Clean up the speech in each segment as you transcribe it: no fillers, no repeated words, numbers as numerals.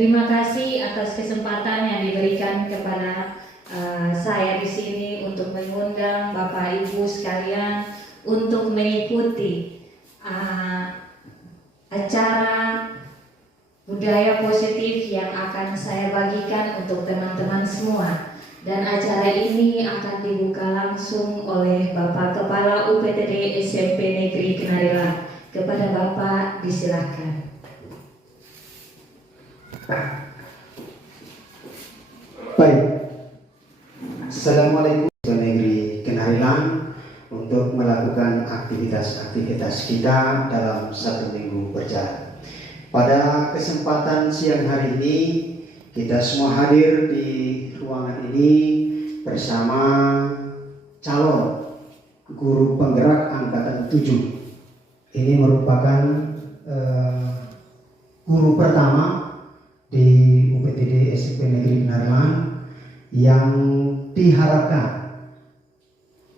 Terima kasih atas kesempatan yang diberikan kepada saya di sini untuk mengundang Bapak Ibu sekalian untuk mengikuti acara budaya positif yang akan saya bagikan untuk teman-teman semua. Dan acara ini akan dibuka langsung oleh Bapak Kepala UPTD SMP Negeri Kenarilan. Kepada Bapak disilahkan. Baik, Assalamualaikum Negeri Kenarilan untuk melakukan aktivitas-aktivitas kita dalam satu minggu berjalan. Pada kesempatan siang hari ini kita semua hadir di ruangan ini bersama calon guru penggerak angkatan 7. Ini merupakan guru pertama di UPTD SMP Negeri Kenarilan yang diharapkan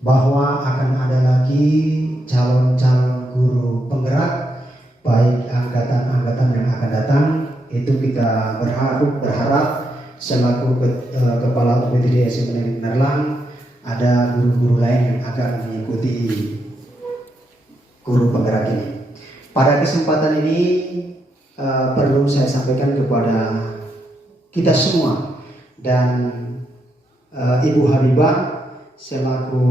bahwa akan ada lagi calon-calon guru penggerak baik angkatan-angkatan yang akan datang. Itu kita berharap selaku Kepala UPTD SMP Negeri Kenarilan ada guru-guru lain yang akan mengikuti guru penggerak ini. Pada kesempatan ini perlu saya sampaikan kepada kita semua dan Ibu Habibah selaku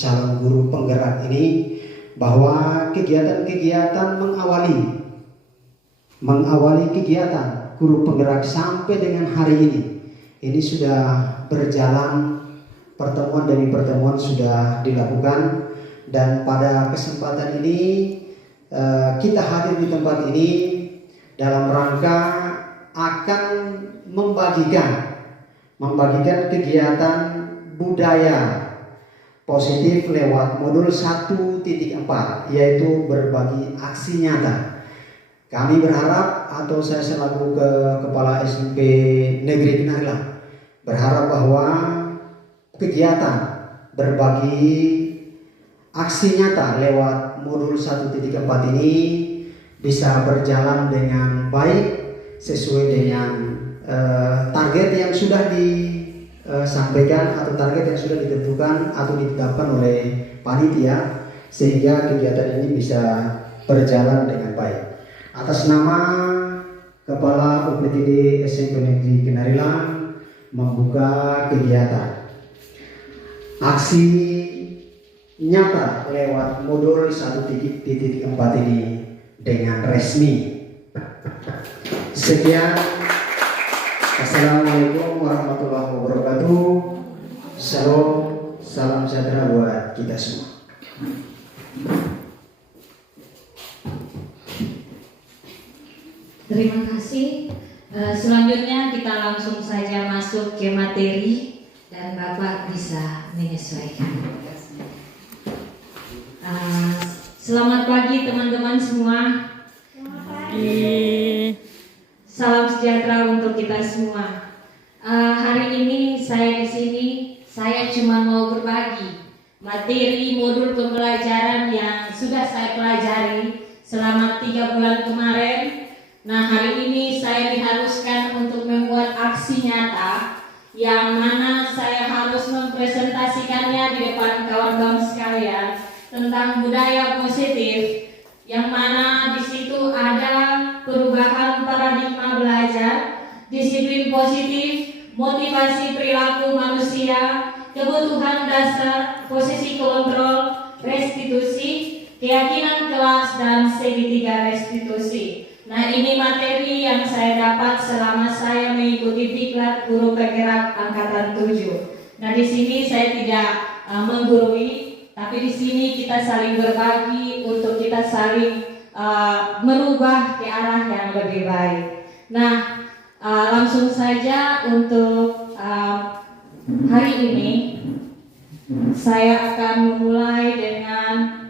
calon guru penggerak ini bahwa kegiatan-kegiatan mengawali kegiatan guru penggerak sampai dengan hari ini sudah berjalan, pertemuan demi pertemuan sudah dilakukan, dan pada kesempatan ini kita hadir di tempat ini dalam rangka akan membagikan kegiatan budaya positif lewat modul 1.4, yaitu berbagi aksi nyata. Kami berharap, atau saya selaku Kepala SMP Negeri Kenarilan berharap bahwa kegiatan berbagi aksi nyata lewat modul 1.4 ini bisa berjalan dengan baik sesuai dengan target yang sudah disampaikan atau target yang sudah ditentukan atau ditetapkan oleh panitia, sehingga kegiatan ini bisa berjalan dengan baik. Atas nama Kepala UPTD SMP Negeri Kenarilan membuka kegiatan aksi nyata lewat modul 1.4 ini dengan resmi. Sekian. Assalamualaikum warahmatullahi wabarakatuh. Salam sejahtera buat kita semua. Terima kasih. Selanjutnya kita langsung saja masuk ke materi dan Bapak bisa menyesuaikan. Selamat pagi teman-teman semua. Selamat pagi. Salam sejahtera untuk kita semua. Hari ini saya di sini, saya cuma mau berbagi materi modul pembelajaran yang sudah saya pelajari selama 3 bulan kemarin. Nah, hari ini saya diharuskan untuk membuat aksi nyata yang mana saya harus mempresentasikannya di depan kawan-kawan sekalian tentang budaya positif, yang mana di situ ada perubahan paradigma belajar, disiplin positif, motivasi perilaku manusia, kebutuhan dasar, posisi kontrol, restitusi, keyakinan kelas, dan segitiga restitusi. Nah, ini materi yang saya dapat selama saya mengikuti diklat guru penggerak angkatan 7. Nah, di sini saya tidak menggurui, tapi di sini kita saling berbagi untuk kita saling merubah ke arah yang lebih baik. Nah, langsung saja untuk hari ini saya akan memulai dengan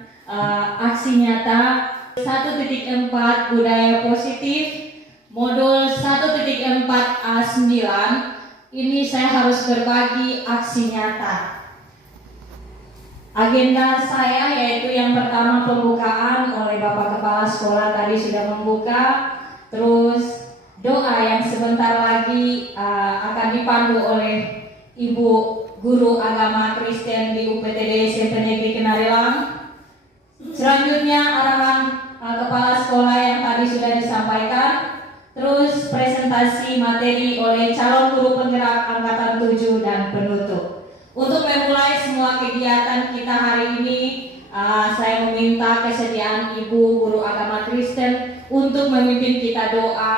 aksi nyata 1.4 budaya positif modul 1.4A9. Ini saya harus berbagi aksi nyata. Agenda saya yaitu yang pertama pembukaan oleh Bapak Kepala Sekolah tadi sudah membuka. Terus doa yang sebentar lagi akan dipandu oleh Ibu Guru Agama Kristen di UPTD SMP Negeri Kenarelang. Selanjutnya arahan Kepala Sekolah yang tadi sudah disampaikan. Terus presentasi materi oleh calon guru penggerak angkatan 7 dan penutup. Untuk memulai semua kegiatan kita hari ini, saya meminta kesediaan Ibu Guru Agama Kristen untuk memimpin kita doa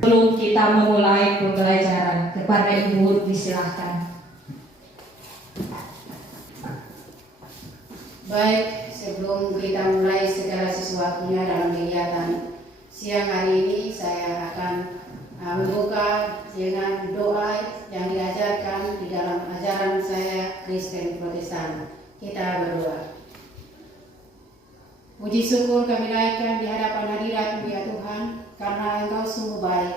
sebelum kita memulai pembelajaran. Kepada Ibu Guru disilahkan. Baik, sebelum kita mulai segala sesuatunya dalam kegiatan siang hari ini, saya akan membuka dengan doa yang diajarkan di dalam ajaran saya Kristen Protestan. Kita berdoa. Puji syukur kami naikkan di hadapan hadirat-Mu ya Tuhan, karena Engkau sungguh baik,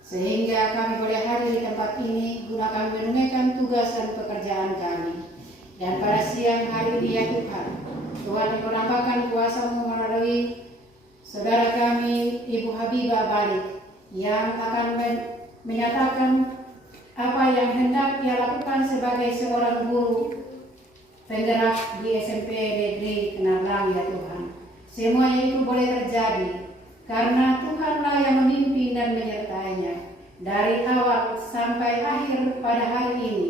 sehingga kami boleh hadir di tempat ini guna kami menunaikan tugas dan pekerjaan kami. Dan pada siang hari ini ya Tuhan, Tuhan menampakkan kuasa-Mu melalui saudara kami Ibu Habibah Balik yang akan menyatakan apa yang hendak ia lakukan sebagai seorang guru penggerak di SMP Negeri Kenarelang ya Tuhan. Semuanya itu boleh terjadi karena Tuhanlah yang memimpin dan menyertainya. Dari awal sampai akhir pada hari ini,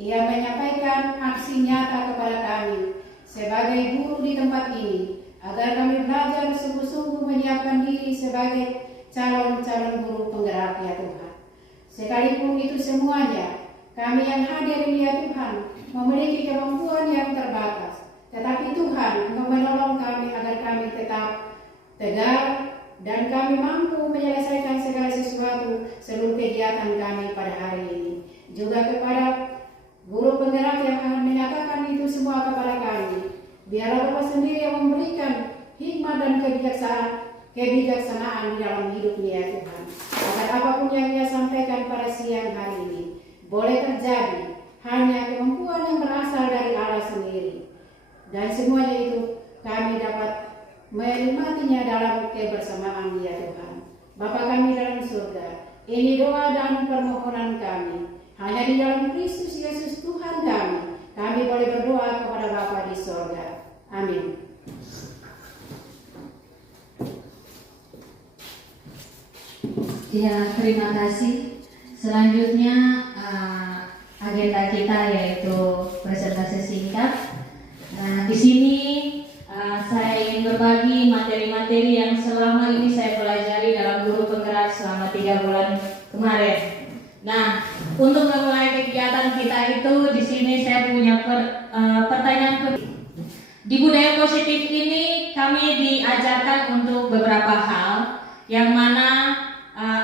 ia menyampaikan aksi nyata kepada kami sebagai guru di tempat ini, agar kami belajar sungguh-sungguh menyiapkan diri sebagai calon-calon guru penggerak ya Tuhan. Sekalipun itu semuanya, kami yang hadir ini ya Tuhan, memiliki kemampuan yang terbatas. Tetapi Tuhan Engkau menolong kami agar kami tetap tegar dan kami mampu menyelesaikan segala sesuatu seluruh kegiatan kami pada hari ini. Juga kepada guru penggerak yang akan menyatakan itu semua kepada kami, biarlah Bapa sendiri yang memberikan hikmat dan kebijaksanaan di dalam hidupnya ya Tuhan, agar apapun yang ia sampaikan pada siang hari ini boleh terjadi hanya kemampuan yang berasal dari Allah sendiri, dan semuanya itu kami dapat menikmatinya dalam kebersamaan ya Tuhan. Bapa kami dalam surga, ini doa dan permohonan kami. Hanya di dalam Kristus Yesus Tuhan kami boleh berdoa kepada Bapa di surga. Amin. Ya, terima kasih. Selanjutnya agenda kita yaitu presentasi singkat. Nah, di sini saya ingin berbagi materi-materi yang selama ini saya pelajari dalam guru penggerak selama 3 bulan kemarin. Nah, untuk memulai kegiatan kita itu di sini saya punya pertanyaan. Di budaya positif ini kami diajarkan untuk beberapa hal, yang mana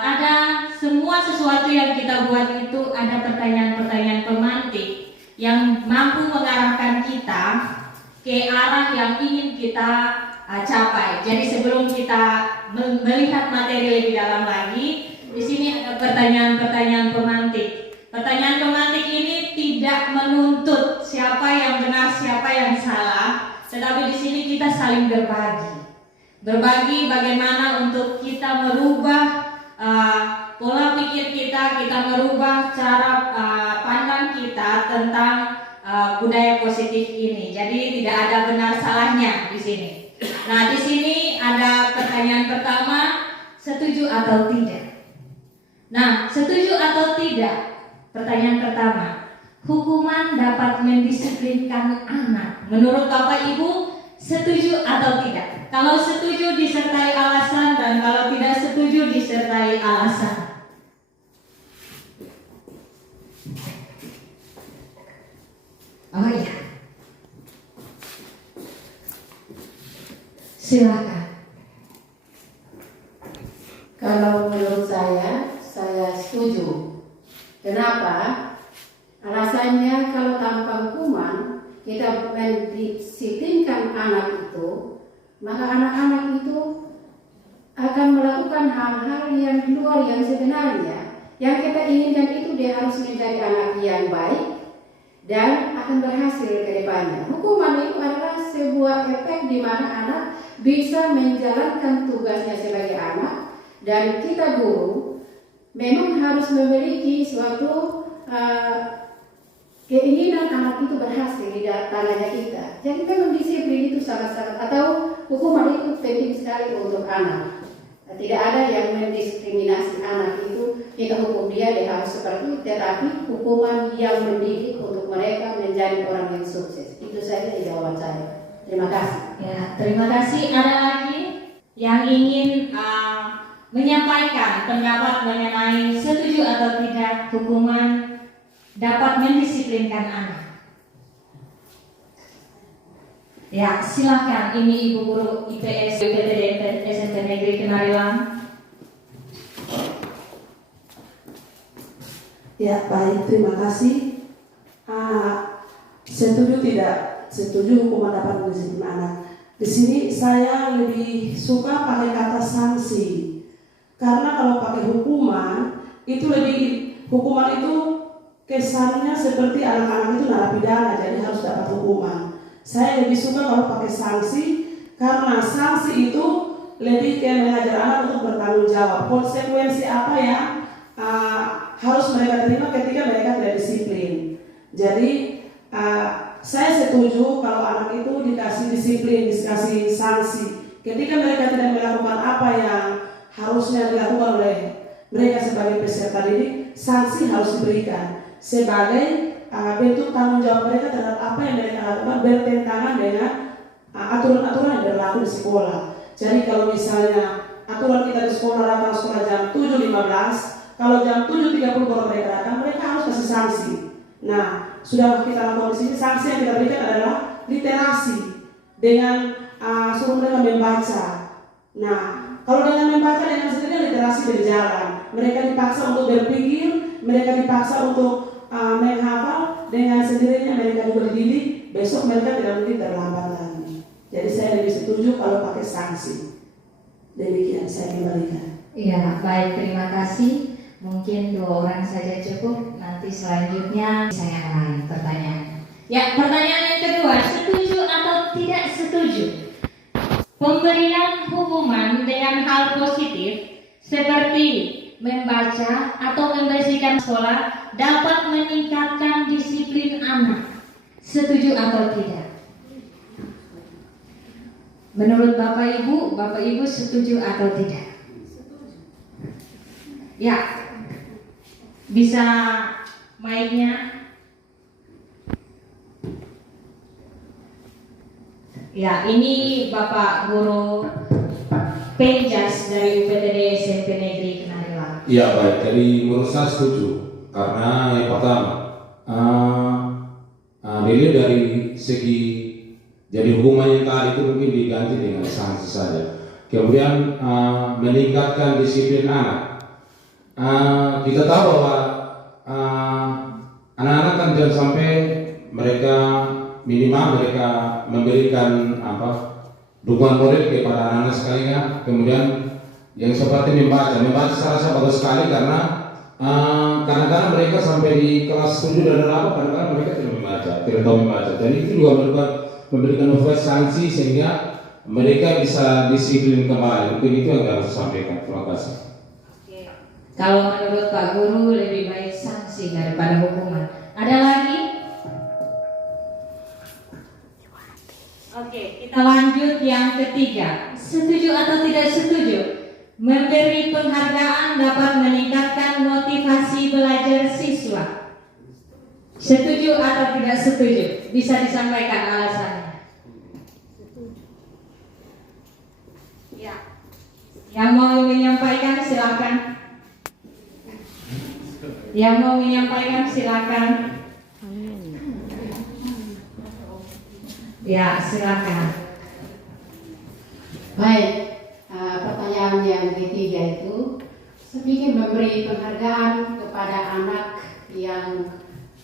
ada semua sesuatu yang kita buat itu ada pertanyaan-pertanyaan pemantik yang mampu mengarahkan kita ke arah yang ingin kita capai. Jadi sebelum kita melihat materi lebih dalam lagi, di sini ada pertanyaan-pertanyaan pemantik. Pertanyaan pemantik ini tidak menuntut siapa yang benar, siapa yang salah, tetapi di sini kita saling berbagi. Berbagi bagaimana untuk kita merubah pola pikir kita merubah cara pandang kita tentang budaya positif ini. Jadi tidak ada benar salahnya di sini. Nah, di sini ada pertanyaan pertama, setuju atau tidak? Nah, setuju atau tidak? Pertanyaan pertama, hukuman dapat mendisiplinkan anak. Menurut Bapak Ibu, setuju atau tidak? Kalau setuju disertai alasan, dan kalau tidak setuju disertai alasan. Oh iya, silakan. Kalau menurut saya setuju. Kenapa? Alasannya kalau tanpa hukuman kita mendisiplinkan anak itu, maka anak-anak itu akan melakukan hal-hal yang di luar yang sebenarnya. Yang kita inginkan itu dia harus menjadi anak yang baik dan akan berhasil ke depannya. Hukuman itu adalah sebuah efek di mana anak bisa menjalankan tugasnya sebagai anak Dan kita guru memang harus memiliki suatu keinginan anak itu berhasil di tangannya kita. Jadi memang disiplin itu sangat-sangat, atau hukuman itu penting sekali untuk anak. Tidak ada yang mendiskriminasi anak itu, kita hukum dia harus seperti itu, tetapi hukuman yang mendidik untuk mereka menjadi orang yang sukses. Itu saja jawaban saya. Terima kasih. Ya, terima kasih. Ada lagi yang ingin menyampaikan pendapat mengenai setuju atau tidak hukuman dapat mendisiplinkan anak? Ya, silakan. Ini Ibu Guru IPS UPTD SMP Negeri Kenarilang. Ya, baik, terima kasih. Setuju tidak setuju hukuman dapat mendisiplin anak. Di sini saya lebih suka pakai kata sanksi. Karena kalau pakai hukuman itu hukuman itu kesannya seperti anak-anak itu narapidana, jadi harus dapat hukuman. Saya lebih suka kalau pakai sanksi, karena sanksi itu lebih kayak mengajar anak untuk bertanggung jawab. Konsekuensi apa yang harus mereka terima ketika mereka tidak disiplin. Jadi saya setuju kalau anak itu dikasih disiplin, dikasih sanksi. Ketika mereka tidak melakukan apa yang harusnya dilakukan oleh mereka sebagai peserta didik, sanksi harus diberikan sebagai bentuk tanggung jawab mereka terhadap apa yang mereka lakukan bertentangan dengan aturan-aturan yang berlaku di sekolah. Jadi kalau misalnya aturan kita di sekolah datang sekolah jam 7.15, kalau jam 7.30 baru mereka datang, mereka harus kasih sanksi. Nah, sudah kita lakukan di sini, sanksi yang kita berikan adalah literasi dengan suruh mereka membaca. Nah, kalau dengan membaca dengan sendirinya literasi berjalan. Mereka dipaksa untuk berpikir, mereka dipaksa untuk menghafal, dengan sendirinya mereka juga dididik. Besok mereka tidak mungkin terlambat lagi. Jadi saya lebih setuju kalau pakai sanksi. Demikian saya kembalikan. Ya, baik, terima kasih. Mungkin 2 orang saja cukup. Nanti selanjutnya saya yang lain pertanyaannya. Ya, pertanyaan yang kedua, setuju atau tidak setuju pemberian hukuman dengan hal positif seperti membaca atau membersihkan sekolah dapat meningkatkan disiplin anak? Setuju atau tidak? Menurut Bapak Ibu setuju atau tidak? Ya, bisa mic-nya. Ya, ini Bapak Guru Penjas dari UPTD SMP Negeri Kenarilang. Iya, baik. Jadi menurut saya setuju, karena yang pertama dilihat dari segi, jadi hukuman yang tadi itu mungkin diganti dengan sanksi saja. Kemudian meningkatkan disiplin anak. Kita tahu bahwa anak-anak kan jangan sampai mereka minimal mereka memberikan dukungan moral kepada anak-anak sekalian. Kemudian yang seperti membaca saya rasa bagus sekali, karena kadang-kadang mereka sampai di kelas 7 dan 8 kadang-kadang mereka tidak tahu membaca. Jadi itu juga memberikan sanksi sehingga mereka bisa disiplin kembali. Mungkin itu yang harus disampaikan. Terima kasih. Kalau menurut Pak Guru lebih baik sanksi daripada hukuman. Ada lagi? Oke, kita lanjut yang ketiga. Setuju atau tidak setuju? Memberi penghargaan dapat meningkatkan motivasi belajar siswa. Setuju atau tidak setuju? Bisa disampaikan alasannya. Ya. Yang mau menyampaikan silakan. Yang mau menyampaikan silakan. Ya, silakan. Baik, pertanyaan yang ketiga itu sedikit memberi penghargaan kepada anak yang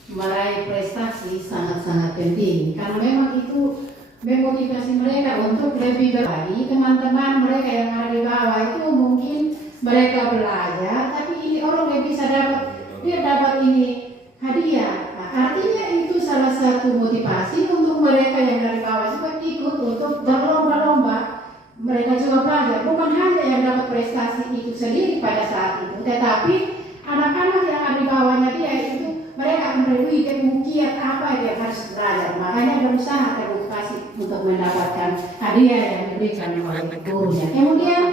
meraih prestasi sangat-sangat penting, karena memang itu memotivasi mereka untuk lebih baik. Teman-teman mereka yang ada di bawah itu mungkin mereka belajar, tapi ini orang yang bisa dapat ini hadiah. Nah, artinya itu salah satu motivasi untuk mereka yang dari bawah juga ikut untuk berlomba-lomba. mereka juga belajar. Bukan hanya yang dapat prestasi itu sendiri pada saat itu, tetapi anak-anak yang ada di bawahnya dia itu mereka melalui mungkin apa yang harus belajar. Makanya berusaha termotivasi untuk mendapatkan hadiah yang diberikan oleh gurunya. Kemudian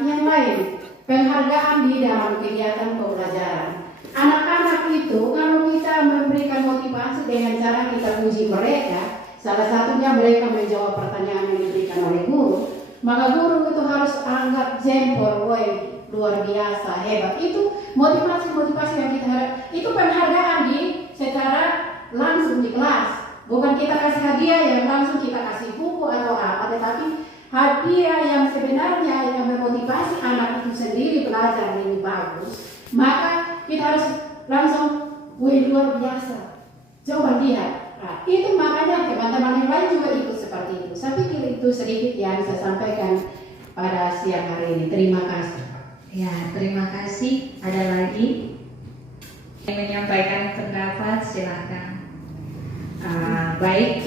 yang lain, penghargaan di dalam kegiatan pembelajaran. Anak-anak itu kalau kita memberikan motivasi dengan cara kita puji mereka, salah satunya mereka menjawab pertanyaan yang diberikan oleh guru, maka guru itu harus anggap jempol, woi luar biasa, hebat. Itu motivasi-motivasi yang kita harap. Itu penghargaan secara langsung di kelas. Bukan kita kasih hadiah yang langsung kita kasih buku atau apa, tetapi hadiah yang sebenarnya yang memotivasi anak itu sendiri belajar lebih bagus. Maka kita harus langsung, woi luar biasa. Coba lihat. Nah, itu makanya teman-teman yang lain juga ikut seperti itu. Saya pikir itu sedikit yang saya sampaikan pada siang hari ini. Terima kasih. Ya, terima kasih. Ada lagi yang menyampaikan pendapat, silakan. Baik,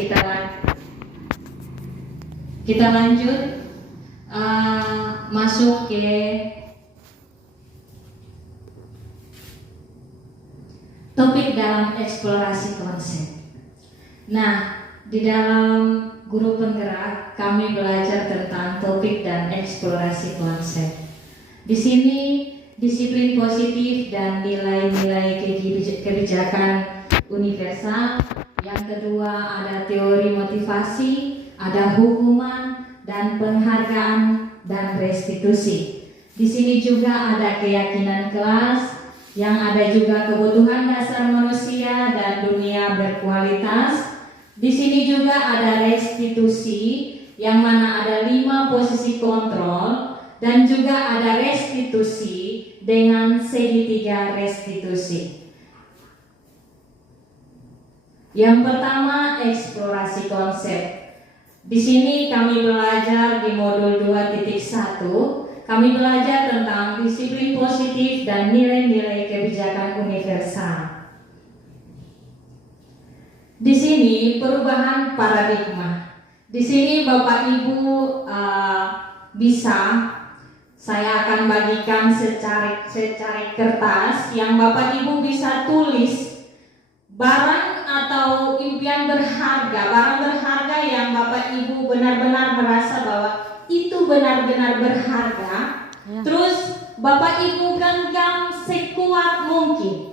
kita lanjut masuk ke topik dalam eksplorasi konsep. Nah, di dalam guru penggerak kami belajar tentang topik dan eksplorasi konsep. Di sini disiplin positif dan nilai-nilai kebijakan universal. Yang kedua ada teori motivasi, ada hukuman dan penghargaan dan restitusi. Di sini juga ada keyakinan kelas, yang ada juga kebutuhan dasar manusia dan dunia berkualitas. Di sini juga ada restitusi, yang mana ada 5 posisi kontrol, dan juga ada restitusi dengan segitiga restitusi. Yang pertama, eksplorasi konsep. Di sini kami belajar di modul 2.1, kami belajar tentang disiplin positif dan nilai-nilai kebijakan universal. Di sini perubahan paradigma. Di sini Bapak Ibu bisa, saya akan bagikan secari kertas yang Bapak Ibu bisa tulis barang atau impian berharga, barang berharga yang Bapak Ibu benar-benar merasa bahwa itu benar-benar berharga. Terus Bapak Ibu genggam sekuat mungkin.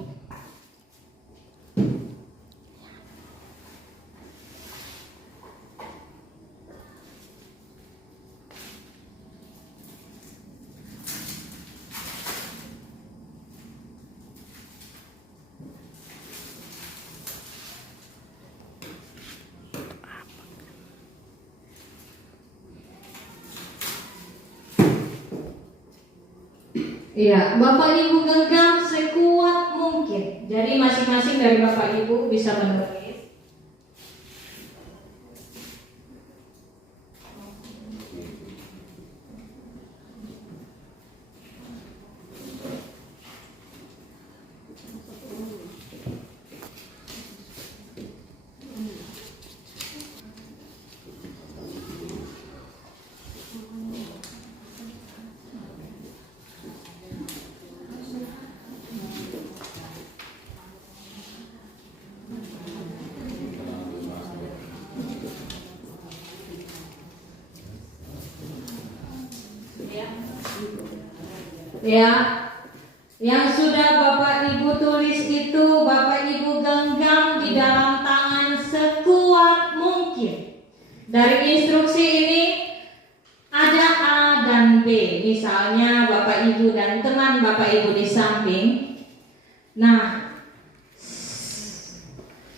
Iya, Bapak Ibu genggam sekuat mungkin. Jadi masing-masing dari Bapak Ibu bisa menulis. Ya, yang sudah Bapak Ibu tulis itu Bapak Ibu genggam di dalam tangan sekuat mungkin. Dari instruksi ini ada A dan B. Misalnya Bapak Ibu dan teman Bapak Ibu di samping. Nah,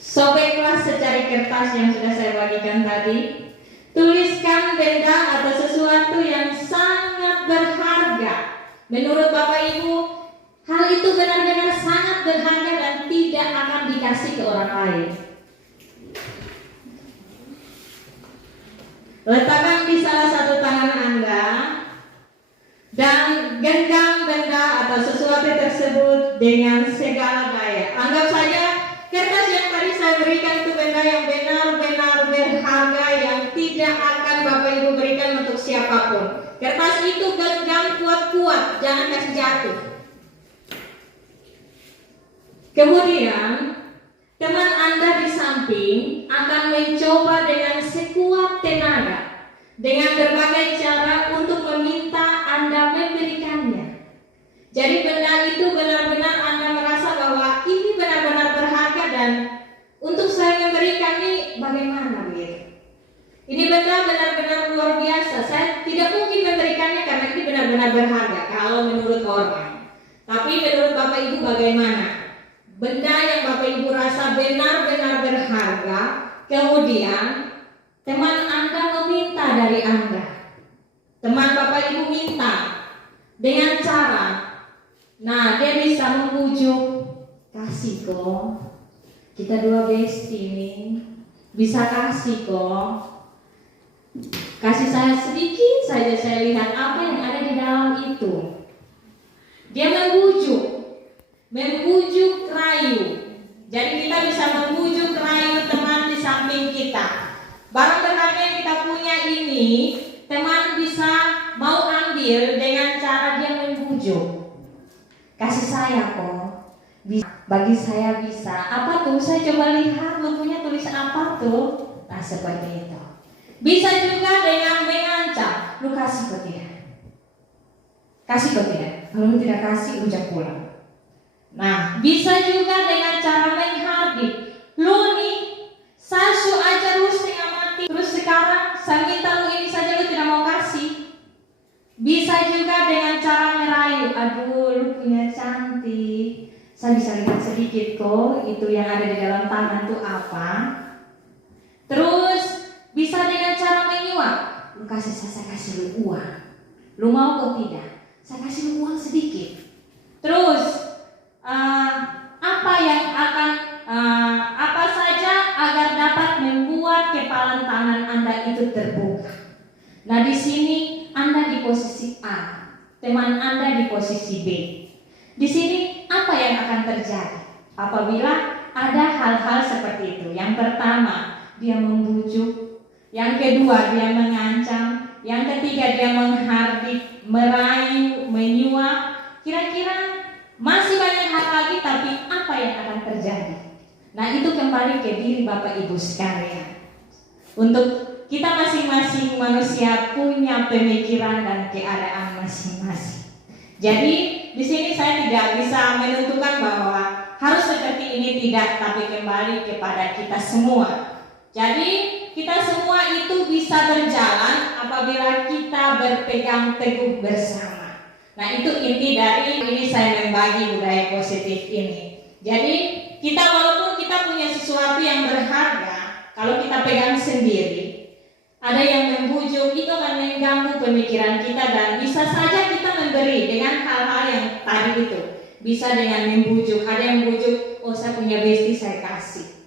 sobeklah secari kertas yang sudah saya bagikan tadi. Tuliskan benda atau sesuatu yang sangat berharga. Menurut Bapak Ibu, hal itu benar-benar sangat berharga dan tidak akan dikasih ke orang lain. Letakkan di salah satu tangan Anda dan genggam benda atau sesuatu tersebut dengan segala daya. Anggap saja Kertas yang tadi saya berikan itu benda yang benar-benar berharga yang tidak akan Bapak Ibu berikan untuk siapapun. Kertas itu genggam kuat-kuat, jangan kasih jatuh. Kemudian teman Anda di samping akan mencoba dengan sekuat tenaga, dengan berbagai cara untuk meminta Anda memberikannya. Jadi benda itu benar-benar Anda merasa bahwa ini benar-benar berharga dan untuk saya memberikan ini bagaimana begitu. Ini benda benar-benar luar biasa. Saya tidak mungkin memberikannya karena ini benar-benar berharga kalau menurut orang. Tapi menurut Bapak Ibu bagaimana? Benda yang Bapak Ibu rasa benar-benar berharga, kemudian teman Anda meminta dari Anda. Teman Bapak Ibu minta dengan cara, nah dia bisa membujuk, kasih kok. Kita dua bestie nih, bisa kasih kok. Kasih saya sedikit saja, saya lihat apa yang ada di dalam itu. Dia membujuk rayu. Jadi kita bisa membujuk rayu teman di samping kita. Barang berharga yang kita punya ini, teman bisa mau ambil dengan cara dia membujuk. Kasih saya kok. Bagi saya bisa. Apa tuh? Saya coba lihat lu punya tulisan apa tuh? Nah seperti itu. Bisa juga dengan mengancam. Lu kasih ke dia. Kasih ke dia. Kalau lu tidak kasih, lu jangan pulang. Nah, bisa juga dengan cara menghardik. Lu nih, saya aja lu setengah mati. Terus sekarang saya minta lu ini saja lu tidak mau kasih. Bisa juga dengan cara merayu. Aduh, lu punya cantik. Saya bisa lihat sedikit kok. Itu yang ada di dalam tangan tuh apa. Terus bisa dengan cara menyuap. Lu kasih saya kasih lu uang. Lu mau kok tidak? Saya kasih lu uang sedikit. Terus apa yang akan apa saja agar dapat membuat kepalan tangan Anda itu terbuka. Nah di sini Anda di posisi A, teman Anda di posisi B. Di sini apa yang akan terjadi apabila ada hal-hal seperti itu? Yang pertama dia membujuk, yang kedua dia mengancam, yang ketiga dia menghardik, merayu, menyuap. Kira-kira masih banyak hal lagi, tapi apa yang akan terjadi? Nah itu kembali ke diri Bapak Ibu sekalian. Untuk kita masing-masing manusia punya pemikiran dan keadaan masing-masing. Jadi di sini saya tidak bisa menentukan bahwa harus seperti ini, tidak, tapi kembali kepada kita semua. Jadi kita semua itu bisa berjalan apabila kita berpegang teguh bersama. Nah itu inti dari ini saya membagi budaya positif ini. Jadi kita walaupun kita punya sesuatu yang berharga, kalau kita pegang sendiri, ada yang membujuk, itu akan mengganggu pemikiran kita dan bisa saja kita memberi dengan hal-hal yang tadi itu. Bisa dengan membujuk, ada yang membujuk, oh saya punya bestie saya kasih.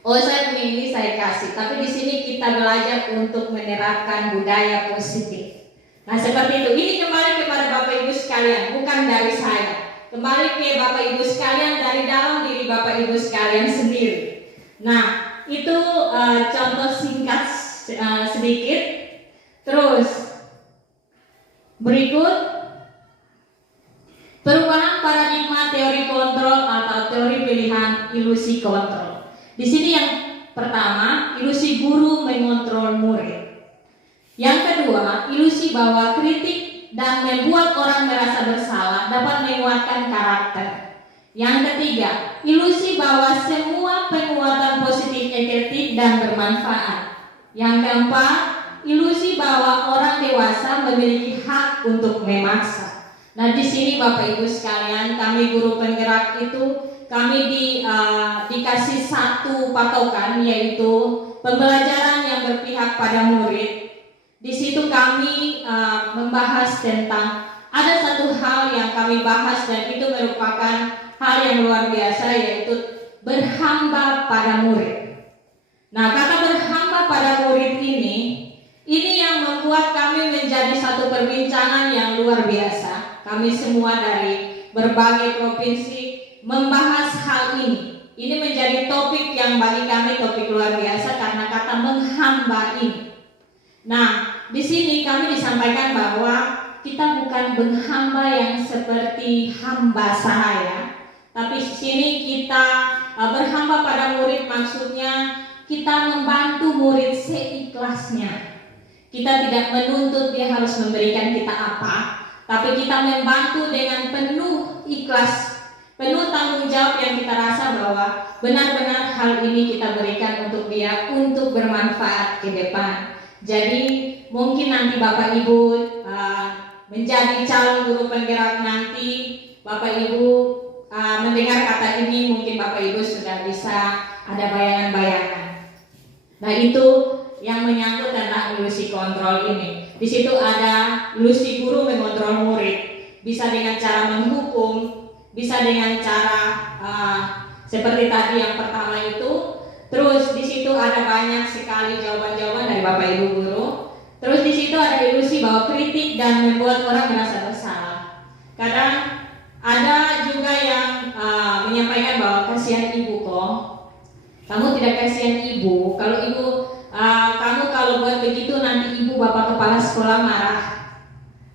Oh saya punya ini saya kasih. Tapi di sini kita belajar untuk menerapkan budaya positif. Nah seperti itu, ini kembali kepada Bapak Ibu sekalian, bukan dari saya. Kembali ke Bapak Ibu sekalian dari dalam diri Bapak Ibu sekalian sendiri. Nah itu contoh singkat sedikit. Terus berikut perubahan paradigma teori kontrol atau teori pilihan ilusi kontrol. Di sini yang pertama, ilusi guru mengontrol murid. Yang kedua, ilusi bahwa kritik dan membuat orang merasa bersalah dapat menguatkan karakter. Yang ketiga, ilusi bahwa semua penguatan positif efektif dan bermanfaat. Yang keempat, ilusi bahwa orang dewasa memiliki hak untuk memaksa. Nah, di sini Bapak Ibu sekalian, kami guru penggerak itu kami dikasih satu patokan, yaitu pembelajaran yang berpihak pada murid. Di situ kami membahas tentang ada satu hal yang kami bahas dan itu merupakan hal yang luar biasa, yaitu berhamba pada murid. Nah, kata berhamba pada murid ini yang membuat kami menjadi satu perbincangan yang luar biasa. Kami semua dari berbagai provinsi membahas hal ini. ini menjadi topik yang bagi kami topik luar biasa karena kata menghamba ini. Nah, di sini kami disampaikan bahwa kita bukan menghamba yang seperti hamba sahaya, tapi di sini kita berhamba pada murid, maksudnya kita membantu murid seikhlasnya. Kita tidak menuntut dia harus memberikan kita apa, tapi kita membantu dengan penuh ikhlas, penuh tanggung jawab yang kita rasa bahwa benar-benar hal ini kita berikan untuk dia untuk bermanfaat ke depan. Jadi mungkin nanti Bapak Ibu menjadi calon guru penggerak nanti, Bapak Ibu mendengar kata ini, mungkin Bapak Ibu sudah bisa ada bayangan-bayangan. Nah, itu yang menyangkut tentang ilusi kontrol ini. Di situ ada ilusi guru mengontrol murid, bisa dengan cara menghukum, bisa dengan cara seperti tadi yang pertama itu. Terus di situ ada banyak sekali jawaban-jawaban dari Bapak Ibu guru. Terus di situ ada ilusi bahwa kritik dan membuat orang merasa bersalah. Kadang ada juga yang menyampaikan bahwa kasihan ibu kok. Kamu tidak kasihan ibu. Kalau ibu kamu kalau buat begitu nanti ibu bapak kepala sekolah marah.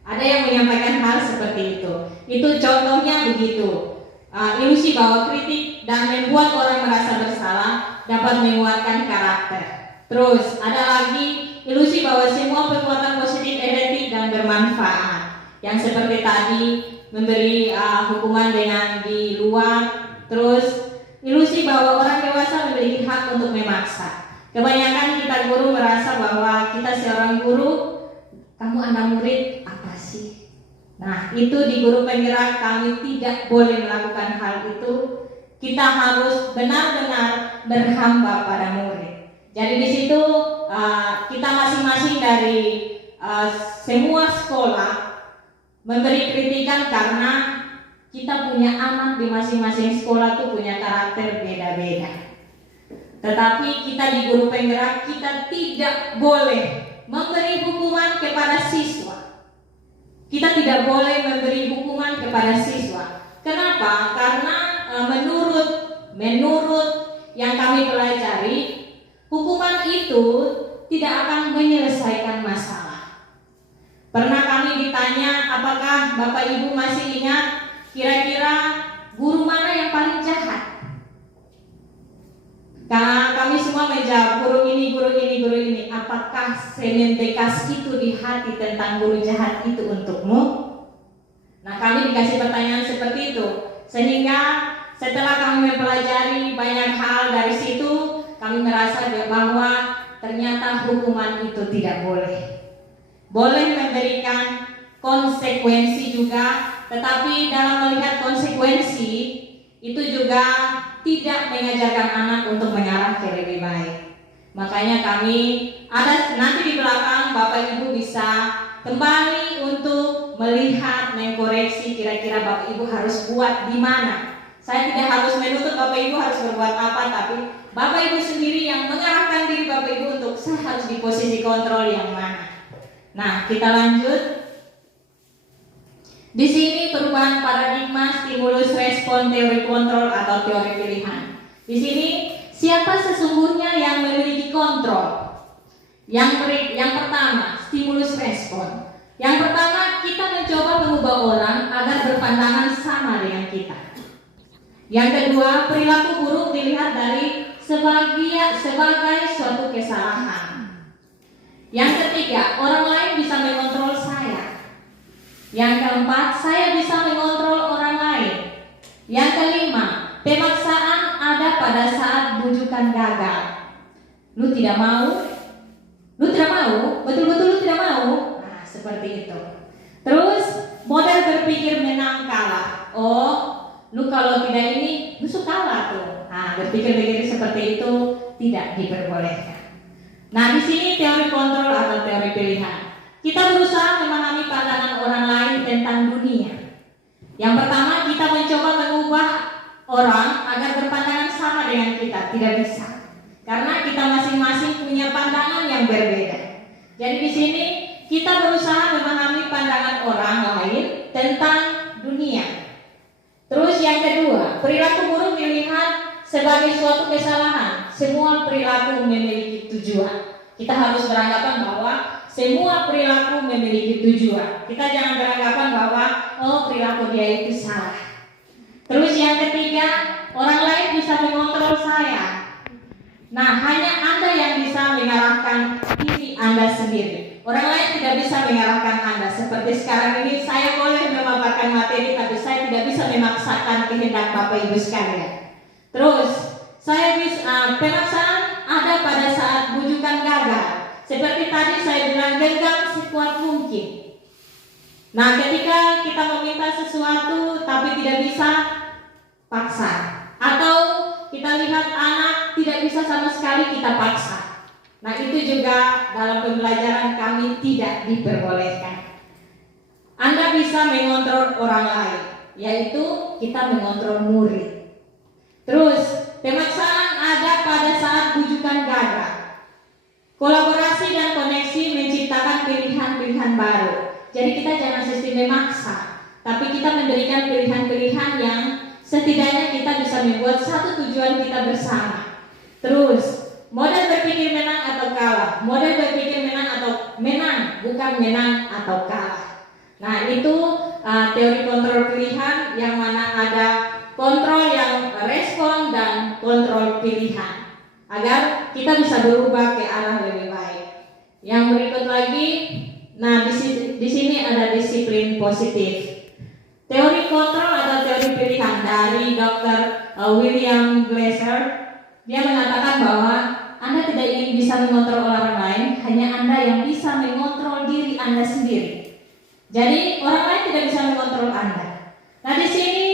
Ada yang menyampaikan hal seperti itu. Itu contohnya begitu. Ilusi bahwa kritik dan membuat orang merasa bersalah dapat menguatkan karakter. Terus ada lagi ilusi bahwa semua perbuatan positif etik dan bermanfaat. Yang seperti tadi memberi hukuman dengan di luar. Terus ilusi bahwa orang dewasa memiliki hak untuk memaksa. Kebanyakan kita guru merasa bahwa kita seorang guru, kamu anak murid apa sih? Nah, itu di guru penggerak kami tidak boleh melakukan hal itu. Kita harus benar-benar berhamba pada murid. Jadi di situ kita masing-masing dari semua sekolah memberi kritikan karena kita punya anak di masing-masing sekolah tuh punya karakter beda-beda. Tetapi kita di guru penggerak kita tidak boleh memberi hukuman kepada siswa. Kita tidak boleh memberi hukuman kepada siswa. Kenapa? Karena menurut yang kami pelajari, hukuman itu tidak akan menyelesaikan masalah. Pernah kami ditanya, apakah Bapak Ibu masih ingat kira-kira guru mana yang paling jahat? Kami semua menjawab guru ini, guru ini, guru ini. Apakah semenbekas itu di hati tentang guru jahat itu untukmu? Nah, kami dikasih pertanyaan seperti itu. Sehingga setelah kami mempelajari banyak hal dari situ, kami merasa bahwa ternyata hukuman itu tidak boleh. Boleh memberikan konsekuensi juga, tetapi dalam melihat konsekuensi itu juga tidak mengajarkan anak untuk mengarah ke lebih baik. Makanya kami ada nanti di belakang Bapak Ibu bisa kembali untuk melihat, mengkoreksi kira-kira Bapak Ibu harus buat di mana. Saya tidak harus menuntut Bapak Ibu harus berbuat apa, tapi Bapak Ibu sendiri yang mengarahkan diri Bapak Ibu untuk saya harus di posisi kontrol yang mana. Nah, kita lanjut. Di sini perubahan paradigma, stimulus, respon, teori kontrol atau teori pilihan. Di sini siapa sesungguhnya yang memiliki kontrol? Yang pertama, stimulus respon. Yang pertama, kita mencoba mengubah orang agar berpandangan sama dengan kita. Yang kedua, perilaku buruk dilihat dari sebagai suatu kesalahan. Yang ketiga, orang lain bisa mengontrol saya. Yang keempat, saya bisa mengontrol orang lain. Yang kelima, pemaksaan ada pada saat bujukan gagal. Lu tidak mau? Lu tidak mau? Betul-betul lu tidak mau? Nah, seperti itu. Terus, model berpikir menang kalah. Oh, lu kalau tidak ini, lu suka kalah tuh. Nah, berpikir-pikir seperti itu tidak diperbolehkan. Nah, di sini teori kontrol atau teori pilihan. Kita berusaha memahami pandangan orang lain tentang dunia. Yang pertama, kita mencoba mengubah orang agar berpandangan sama dengan kita. Tidak bisa, karena kita masing-masing punya pandangan yang berbeda. Jadi di sini kita berusaha memahami pandangan orang lain tentang dunia. Terus yang kedua, perilaku buruk dilihat sebagai suatu kesalahan. Semua perilaku memiliki tujuan. Kita harus beranggapan bahwa semua perilaku memiliki tujuan. Kita jangan beranggapan bahwa perilaku dia itu salah. Terus yang ketiga, orang lain bisa mengontrol saya. Nah, hanya Anda yang bisa mengarahkan diri Anda sendiri. Orang lain tidak bisa mengarahkan Anda. Seperti sekarang ini saya boleh memaparkan materi, tapi saya tidak bisa memaksakan kehendak Bapak Ibu sekalian. Terus, saya bisa pemaksaan ada pada saat bujukan gagal. Seperti tadi saya bilang, genggam sekuat mungkin. Nah, ketika kita meminta sesuatu tapi tidak bisa, paksa. Atau kita lihat anak tidak bisa sama sekali, kita paksa. Nah, itu juga dalam pembelajaran kami tidak diperbolehkan. Anda bisa mengontrol orang lain, yaitu kita mengontrol murid. Terus, pemaksaan ada pada saat bujukan gagal. Kolaborasi dan koneksi menciptakan pilihan-pilihan baru. Jadi kita jangan sistem memaksa, tapi kita memberikan pilihan-pilihan yang setidaknya kita bisa membuat satu tujuan kita bersama. Terus, model berpikir menang atau kalah. Model berpikir menang atau menang, bukan menang atau kalah. Nah, itu teori kontrol pilihan yang mana ada kontrol yang respon dan kontrol pilihan, agar kita bisa berubah ke arah lebih baik. Yang berikut lagi, nah di sini ada disiplin positif. Teori kontrol atau teori pilihan dari Dr. William Glasser, dia mengatakan bahwa Anda tidak ingin bisa mengontrol orang lain, hanya Anda yang bisa mengontrol diri Anda sendiri. Jadi orang lain tidak bisa mengontrol Anda. Nah, di sini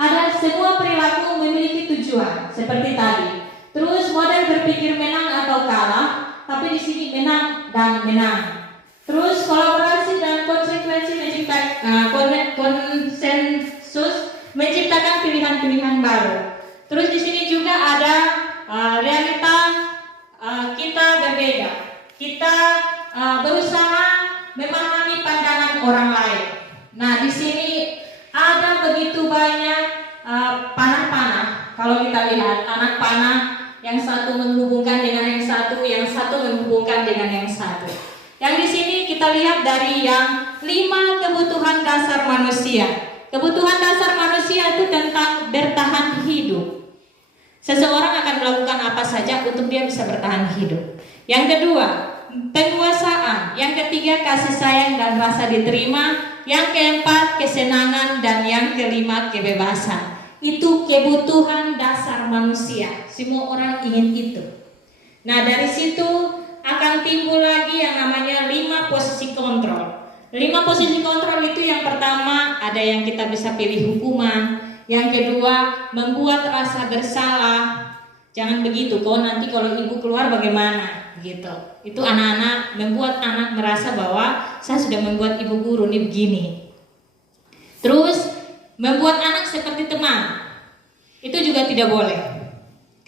ada semua perilaku memiliki tujuan seperti tadi. Terus model berpikir menang atau kalah, tapi di sini menang dan menang. Terus kolaborasi dan konsekuensi konsensus menciptakan pilihan-pilihan baru. Terus di sini juga ada realita kita berbeda. Kita berusaha memahami pandangan orang lain. Nah, di sini ada begitu banyak panah-panah. Kalau kita lihat anak panah, yang satu menghubungkan dengan yang satu menghubungkan dengan yang satu. Yang di sini kita lihat dari yang 5 kebutuhan dasar manusia. Kebutuhan dasar manusia itu tentang bertahan hidup. Seseorang akan melakukan apa saja untuk dia bisa bertahan hidup. Yang kedua, penguasaan. Yang ketiga, kasih sayang dan rasa diterima. Yang keempat, kesenangan. Dan yang kelima, kebebasan. Itu kebutuhan dasar manusia. Semua orang ingin itu. Nah, dari situ akan timbul lagi yang namanya 5 posisi kontrol. 5 posisi kontrol itu yang pertama, ada yang kita bisa pilih hukuman. Yang kedua, membuat rasa bersalah. Jangan begitu, kok nanti kalau ibu keluar bagaimana? Gitu. Itu anak-anak, membuat anak merasa bahwa saya sudah membuat ibu guru nih begini. Terus membuat anak seperti teman, itu juga tidak boleh.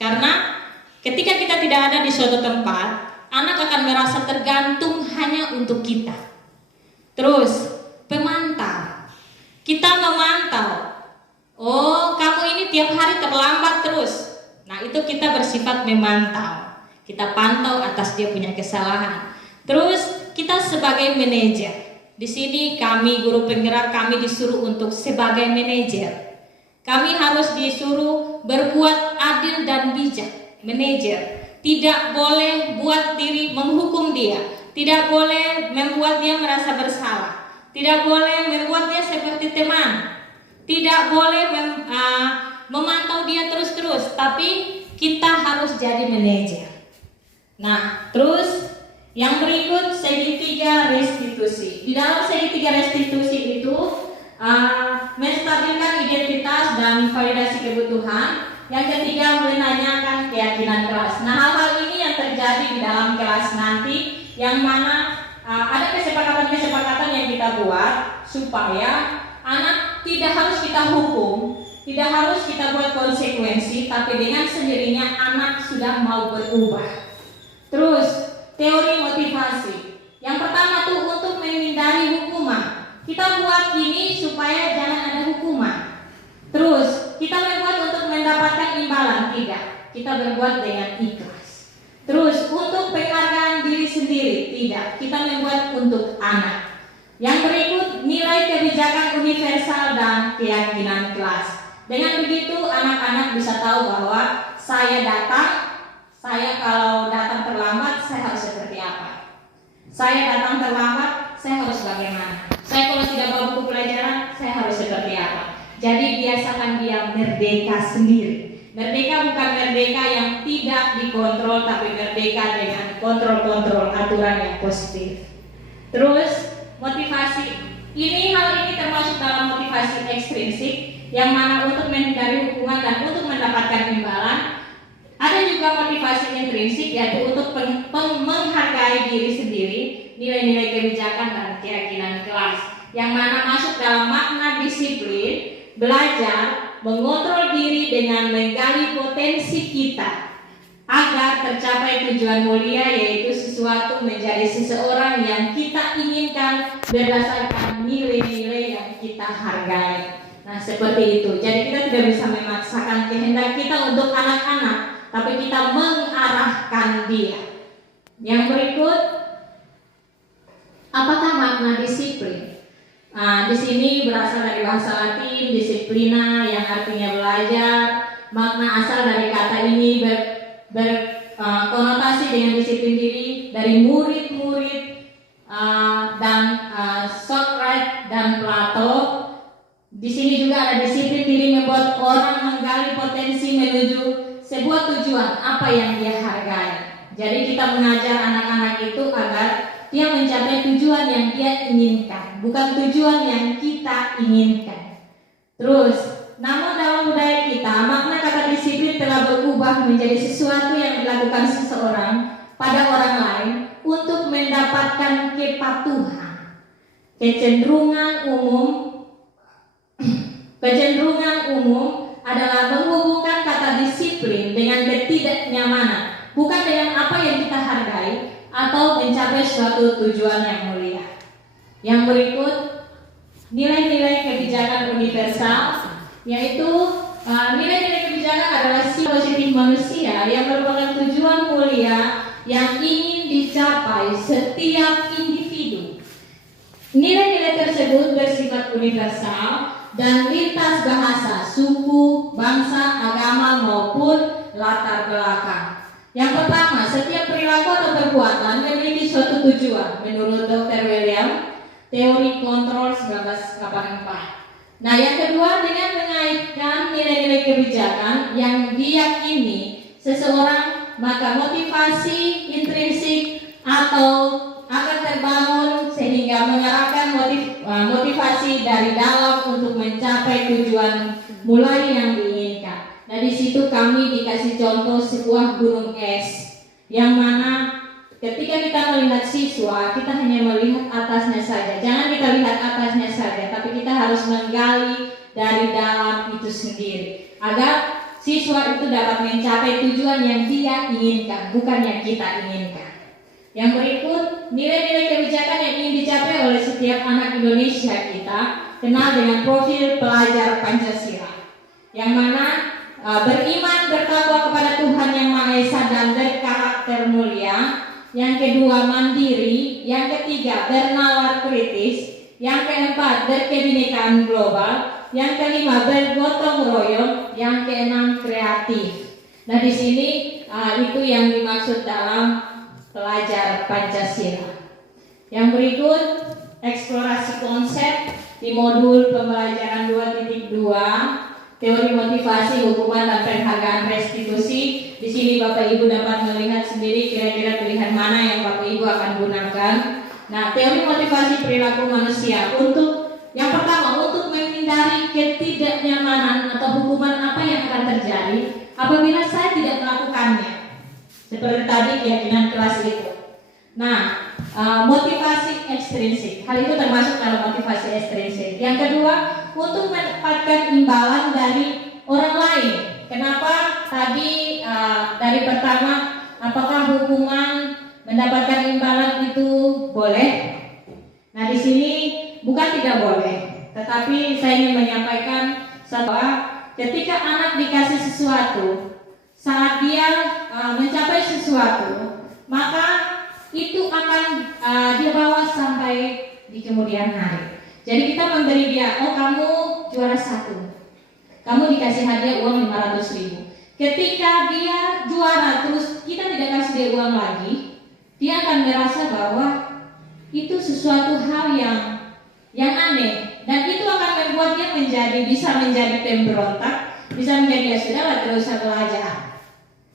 Karena ketika kita tidak ada di suatu tempat, anak akan merasa tergantung hanya untuk kita. Terus pemantau, kita memantau. Oh, kamu ini tiap hari terlambat terus. Nah, itu kita bersifat memantau. Kita pantau atas dia punya kesalahan. Terus kita sebagai manajer. Di sini kami guru penggerak, kami disuruh untuk sebagai manajer. Kami harus disuruh berbuat adil dan bijak. Manajer tidak boleh buat diri menghukum dia, tidak boleh membuat dia merasa bersalah, tidak boleh membuat dia seperti teman, tidak boleh memantau dia terus-terus, tapi kita harus jadi manajer. Nah, terus yang berikut segitiga restitusi. Di dalam segitiga restitusi itu menstabilkan identitas dan validasi kebutuhan. Yang ketiga, menanyakan keyakinan kelas. Nah, hal-hal ini yang terjadi di dalam kelas nanti, yang mana ada kesepakatan-kesepakatan yang kita buat supaya anak tidak harus kita hukum, tidak harus kita buat konsekuensi, tapi dengan sendirinya anak sudah mau berubah. Terus teori motivasi. Yang pertama tuh untuk menghindari hukuman. Kita buat ini supaya jangan ada hukuman. Terus kita membuat untuk mendapatkan imbalan, tidak. kita berbuat dengan ikhlas. Terus untuk penghargaan diri sendiri, tidak, kita membuat untuk anak. Yang berikut, nilai kebijakan universal dan keyakinan kelas. Dengan begitu anak-anak bisa tahu bahwa saya kalau datang terlambat, saya harus seperti apa. Saya datang terlambat, saya harus bagaimana. Saya kalau tidak bawa buku pelajaran, saya harus seperti apa. Jadi biasakan dia merdeka sendiri. Merdeka bukan merdeka yang tidak dikontrol, tapi merdeka dengan kontrol-kontrol aturan yang positif. Terus motivasi. Hal ini termasuk dalam motivasi ekstrinsik, yang mana untuk menghindari hukuman dan untuk mendapatkan imbalan. Ada juga motivasi intrinsik, yaitu untuk menghargai diri sendiri, nilai-nilai kebijakan dan keyakinan kelas, yang mana masuk dalam makna disiplin, belajar, mengontrol diri dengan menggali potensi kita agar tercapai tujuan mulia, yaitu sesuatu menjadi seseorang yang kita inginkan berdasarkan nilai-nilai yang kita hargai. Nah, seperti itu. Jadi kita tidak bisa memaksakan kehendak kita untuk anak-anak, tapi kita mengarahkan dia. Yang berikut, apakah makna disiplin? Di sini berasal dari bahasa Latin disiplina, yang artinya belajar. Makna asal dari kata ini berkonotasi dengan disiplin diri dari murid-murid dan Socrates dan Plato. Di sini juga ada disiplin diri membuat orang menggali potensi menuju sebuah tujuan apa yang dia hargai. Jadi kita mengajar anak-anak itu agar dia mencapai tujuan yang dia inginkan, bukan tujuan yang kita inginkan. Terus, namun dalam budaya kita, makna kata disiplin telah berubah menjadi sesuatu yang dilakukan seseorang pada orang lain untuk mendapatkan kepatuhan. Kecenderungan umum adalah menghubungkan kata disiplin dengan ketidaknyamanan, bukan dengan apa yang kita hargai atau mencapai suatu tujuan yang mulia. Yang berikut, nilai-nilai kebijakan universal, yaitu nilai-nilai kebijakan adalah sifat positif manusia yang merupakan tujuan mulia yang ingin dicapai setiap individu. Nilai-nilai tersebut bersifat universal dan lintas bahasa, suku, bangsa, agama maupun latar belakang. Yang pertama, setiap perilaku atau perbuatan memiliki suatu tujuan menurut Dr. William, teori kontrol 1984. Nah, yang kedua, dengan mengaitkan nilai-nilai kebijakan yang diyakini seseorang, maka motivasi intrinsik atau akan terbangun sehingga mengarahkan motivasi dari dalam untuk mencapai tujuan mulai yang diinginkan. Nah, di situ kami dikasih contoh sebuah gunung es, yang mana ketika kita melihat siswa, kita hanya melihat atasnya saja. Jangan kita lihat atasnya saja, tapi kita harus menggali dari dalam itu sendiri, agar siswa itu dapat mencapai tujuan yang dia inginkan, bukan yang kita inginkan. Yang berikut, nilai-nilai kebijakan yang ingin dicapai oleh setiap anak Indonesia kita kenal dengan profil pelajar Pancasila, yang mana beriman, bertakwa kepada Tuhan Yang Maha Esa dan berkarakter mulia. Yang kedua, mandiri. Yang ketiga, bernalar kritis. Yang keempat, berkebinekaan global. Yang kelima, bergotong royong. Yang keenam, kreatif. Nah, di sini itu yang dimaksud dalam pelajar Pancasila. Yang berikut, eksplorasi konsep di modul pembelajaran 2.2. Teori motivasi, hukuman dan penghargaan restitusi. Di sini Bapak Ibu dapat melihat sendiri kira-kira pilihan mana yang Bapak Ibu akan gunakan. Nah, teori motivasi perilaku manusia untuk yang pertama, untuk menghindari ketidaknyamanan atau hukuman apa yang akan terjadi apabila saya tidak melakukannya. Seperti tadi keyakinan kelas itu. Nah, motivasi ekstrinsik, hal itu termasuk dalam motivasi ekstrinsik. Yang kedua, untuk mendapatkan imbalan dari orang lain. Kenapa tadi dari pertama, apakah hukuman mendapatkan imbalan itu boleh? Nah, di sini bukan tidak boleh, tetapi saya ingin menyampaikan bahwa ketika anak dikasih sesuatu, saat dia mencapai sesuatu, maka itu akan dia bawa sampai di kemudian hari. Jadi kita memberi dia, oh kamu juara 1, kamu dikasih hadiah uang 500.000. Ketika dia juara terus kita tidak kasih dia uang lagi, dia akan merasa bahwa itu sesuatu hal yang aneh, dan itu akan membuat dia bisa menjadi pemberontak, bisa menjadi ya sudahlah terus belajar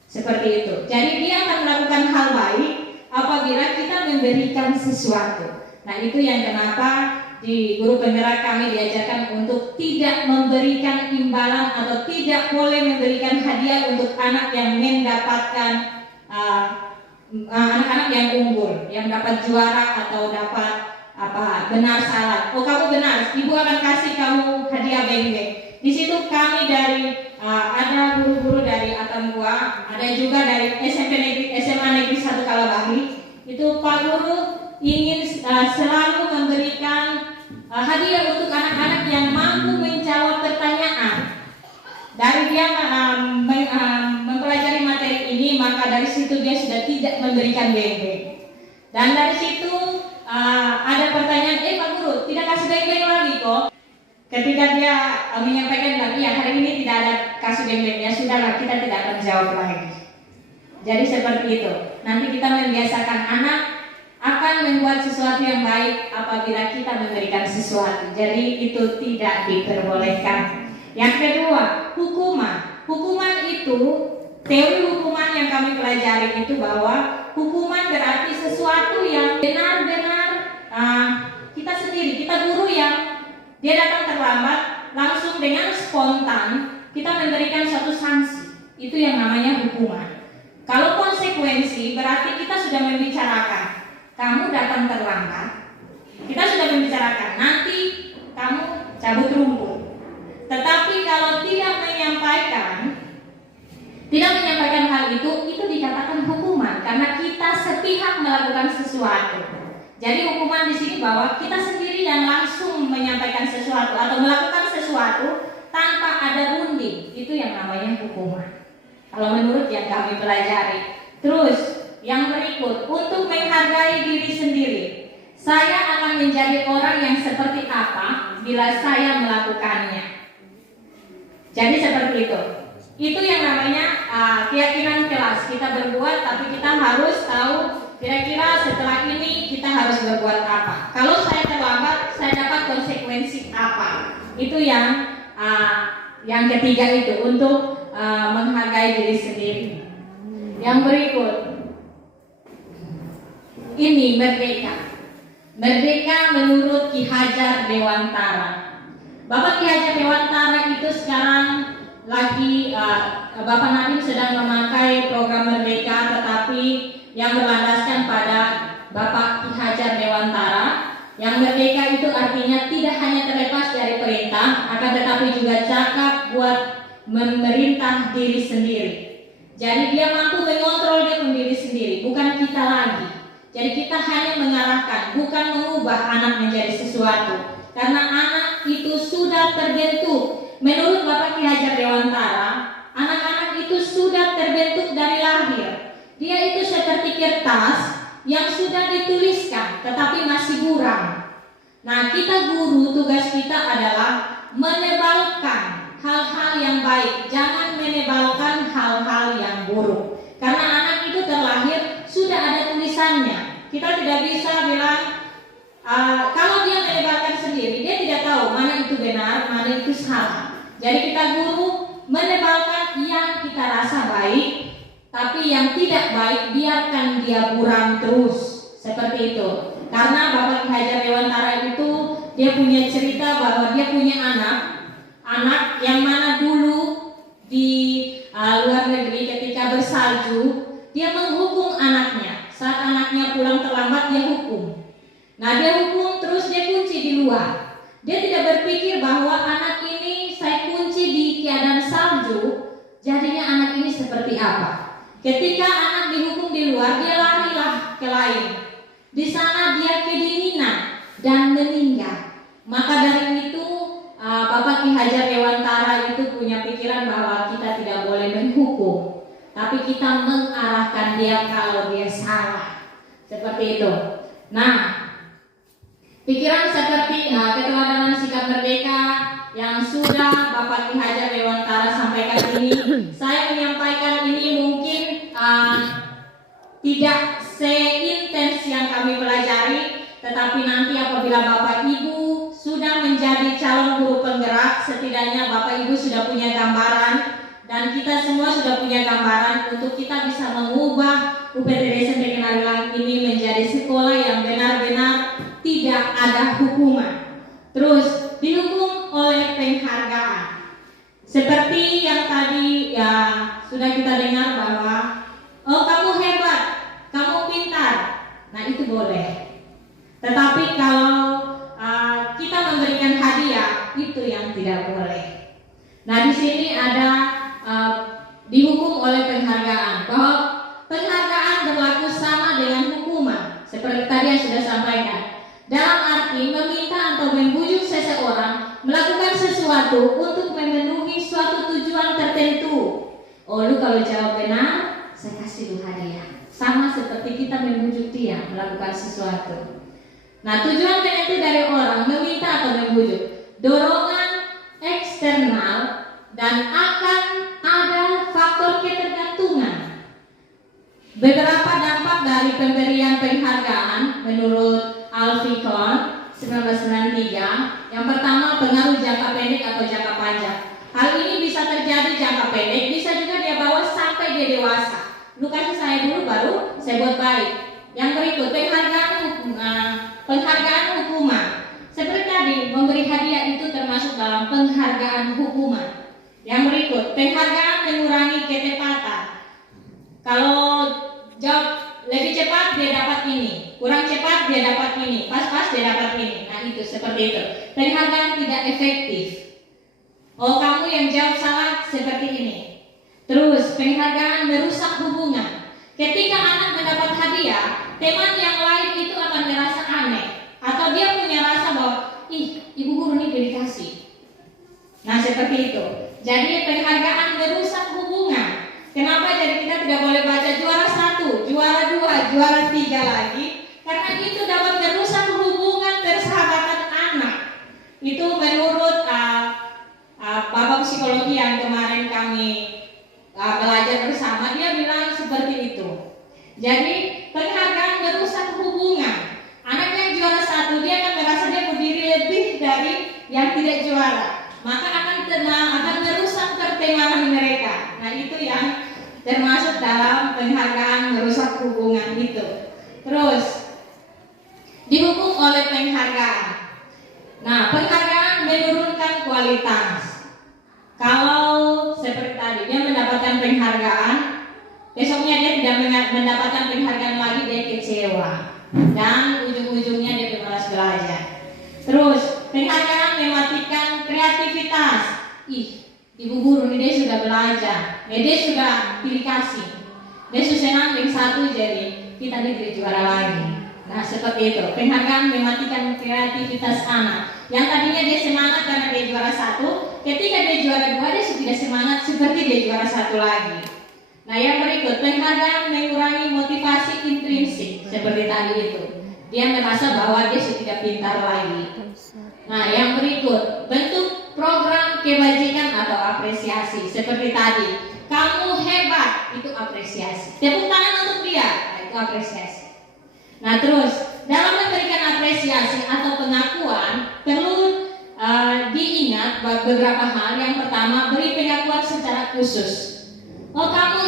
seperti itu. Jadi dia akan melakukan hal baik apabila kita memberikan sesuatu. Nah itu yang kenapa di guru penggerak kami diajarkan untuk tidak memberikan imbalan atau tidak boleh memberikan hadiah untuk anak yang mendapatkan anak-anak yang unggul, yang dapat juara atau dapat benar salah. Oh kamu benar, ibu akan kasih kamu hadiah beng-beng. Di situ kami dari ada guru-guru dari Atambua, ada juga dari SMA Negeri 1 Kalabari. Itu Pak Guru ingin selalu memberikan hadiah untuk anak-anak yang mampu menjawab pertanyaan. Dari dia mempelajari materi ini, maka dari situ dia sudah tidak memberikan beng-beng. Dan dari situ ada pertanyaan, Pak Guru, tidak kasih beng-beng lagi kok. Ketika dia menyampaikan lagi, ya hari ini tidak ada kasih beng-beng, ya sudahlah kita tidak akan jawab lagi. Jadi seperti itu. Nanti kita membiasakan anak akan membuat sesuatu yang baik apabila kita memberikan sesuatu. Jadi itu tidak diperbolehkan. Yang kedua, hukuman. Hukuman itu, teori hukuman yang kami pelajari itu bahwa hukuman berarti sesuatu yang benar-benar kita sendiri, kita guru yang dia datang terlambat, langsung dengan spontan kita memberikan suatu sanksi. Itu yang namanya hukuman. Kalau konsekuensi berarti kita sudah membicarakan, kamu datang terlambat, kita sudah membicarakan, nanti kamu cabut rumput. Tetapi kalau tidak menyampaikan hal itu dikatakan hukuman karena kita sepihak melakukan sesuatu. Jadi hukuman di sini bahwa kita sendiri yang langsung menyampaikan sesuatu atau melakukan sesuatu tanpa ada runding, itu yang namanya hukuman. Kalau menurut yang kami pelajari. Terus yang berikut, untuk menghargai diri sendiri. Saya akan menjadi orang yang seperti apa bila saya melakukannya. Jadi seperti itu. Itu yang namanya keyakinan kelas. Kita berbuat tapi kita harus tahu kira-kira setelah ini kita harus berbuat apa. Kalau saya terlambat, saya dapat konsekuensi apa. Itu yang ketiga itu, untuk menghargai diri sendiri. Yang berikut, ini merdeka. Merdeka menurut Ki Hajar Dewantara. Bapak Ki Hajar Dewantara itu sekarang lagi Bapak Nadiem sedang memakai program Merdeka, tetapi yang berlandaskan pada Bapak Ki Hajar Dewantara. Yang merdeka itu artinya tidak hanya terlepas dari perintah, akan tetapi juga cakap buat memerintah diri sendiri. Jadi dia mampu mengontrol diri sendiri, bukan kita lagi. Jadi kita hanya mengarahkan, bukan mengubah anak menjadi sesuatu. Karena anak itu sudah terbentuk. Menurut Bapak Ki Hajar Dewantara, anak-anak itu sudah terbentuk dari lahir. Dia itu seperti kertas yang sudah dituliskan, tetapi masih buram. Nah, kita guru, tugas kita adalah menebalkan hal-hal yang baik, jangan menebalkan hal-hal yang buruk. Karena anak itu terlahir sudah ada tulisannya. Kita tidak bisa bilang kalau dia menebalkan sendiri, dia tidak tahu mana itu benar, mana itu salah. Jadi kita guru menebalkan yang kita rasa baik, tapi yang tidak baik biarkan dia buram terus. Seperti itu. Karena Bapak Ki Hajar Dewantara itu dia punya cerita bahwa dia punya anak yang mana dulu di luar negeri ketika bersalju dia menghukum anaknya. Saat anaknya pulang terlambat dia hukum. Nah dia hukum terus dia kunci di luar. Dia tidak berpikir bahwa anak ini saya kunci di keadaan salju, jadinya anak ini seperti apa. Ketika anak dihukum di luar, dia larilah ke lain. Di sana dia kedinginan dan meninggal. Maka dari itu Bapak Ki Hajar Dewantara itu punya pikiran bahwa kita tidak boleh menghukum. tapi kita mengarahkan dia kalau dia salah. Seperti itu. Nah, pikiran seperti keteladanan sikap merdeka yang sudah Bapak Ki Hajar Dewantara sampaikan ini, saya menyampaikan ini mungkin tidak seintens yang kami pelajari, tetapi nanti apabila Bapak Ibu sudah menjadi calon guru penggerak, setidaknya Bapak Ibu sudah punya gambaran dan kita semua sudah punya gambaran untuk kita bisa mengubah UPT Desa Negeri Narilang ini menjadi sekolah yang benar-benar tidak ada hukuman. Terus dihukum oleh penghargaan. Seperti yang tadi ya sudah kita dengar bahwa oh kamu hebat, kamu pintar. Nah itu boleh. Tetapi kalau kita memberikan hadiah itu yang tidak boleh. Nah di sini ada dihukum oleh penghargaan, bahwa penghargaan berlaku sama dengan hukuman seperti tadi yang sudah sampaikan, dalam arti meminta atau membujuk seseorang melakukan sesuatu untuk memenuhi suatu tujuan tertentu. Oh lu kalau jawab benar saya kasih lu hadiah, sama seperti kita membujuk dia melakukan sesuatu. Nah tujuan tertentu dari orang meminta atau membujuk, dorongan eksternal, dan akan ada faktor ketergantungan. Beberapa dampak dari pemberian penghargaan menurut Alfikon 1993, yang pertama pengaruh jangka pendek atau jangka panjang. Hal ini bisa terjadi jangka pendek, bisa juga dia bawa sampai dia dewasa. Lu kasih saya dulu baru saya buat baik. Yang berikut penghargaan hukuman. Seperti tadi memberi hadiah itu termasuk dalam penghargaan hukuman. Yang berikut, penghargaan mengurangi ketepatan. Kalau jawab lebih cepat dia dapat ini, kurang cepat dia dapat ini, pas-pas dia dapat ini. Nah itu seperti itu. Penghargaan tidak efektif. Oh kamu yang jawab salah seperti ini. Terus penghargaan merusak hubungan. Ketika anak mendapat hadiah, teman yang lain itu akan merasa aneh, atau dia punya rasa bahwa ibu guru ini dikasih. Nah seperti itu. Jadi penghargaan merusak hubungan. Kenapa? Jadi kita tidak boleh baca juara 1, juara 2, juara 3 lagi, karena itu dapat merusak hubungan persahabatan anak. Itu menurut Bapak psikologi yang kemarin kami belajar bersama, dia bilang seperti itu. Jadi penghargaan merusak hubungan. Anak yang juara 1 dia akan merasa dia berdiri lebih dari yang tidak juara, maka akan merusak pertemanan mereka. Nah itu yang termasuk dalam penghargaan merusak hubungan itu. Terus dihukum oleh penghargaan. Nah penghargaan menurunkan kualitas. Kalau seperti tadi dia mendapatkan penghargaan, besoknya dia tidak mendapatkan penghargaan lagi, dia kecewa dan ujung-ujungnya dia malas belajar. Terus penghargaan mematikan kreativitas. Ibu guru ini dia sudah belajar, dia sudah pilih kasih, dia sudah senang yang satu jadi kita diberi juara lagi. Nah seperti itu, penghargaan mematikan kreativitas anak. Yang tadinya dia semangat karena dia juara 1, ketika dia juara 2 dia tidak semangat seperti dia juara 1 lagi. Nah yang berikut, penghargaan mengurangi motivasi intrinsik seperti tadi itu. Dia merasa bahwa dia sudah tidak pintar lagi. Nah yang berikut, bentuk program kebajikan atau apresiasi seperti tadi. Kamu hebat, itu apresiasi. Tepuk tangan untuk dia, nah, itu apresiasi. Nah terus dalam memberikan apresiasi atau pengakuan perlu diingat beberapa hal. Yang pertama, beri pengakuan secara khusus. Oh kamu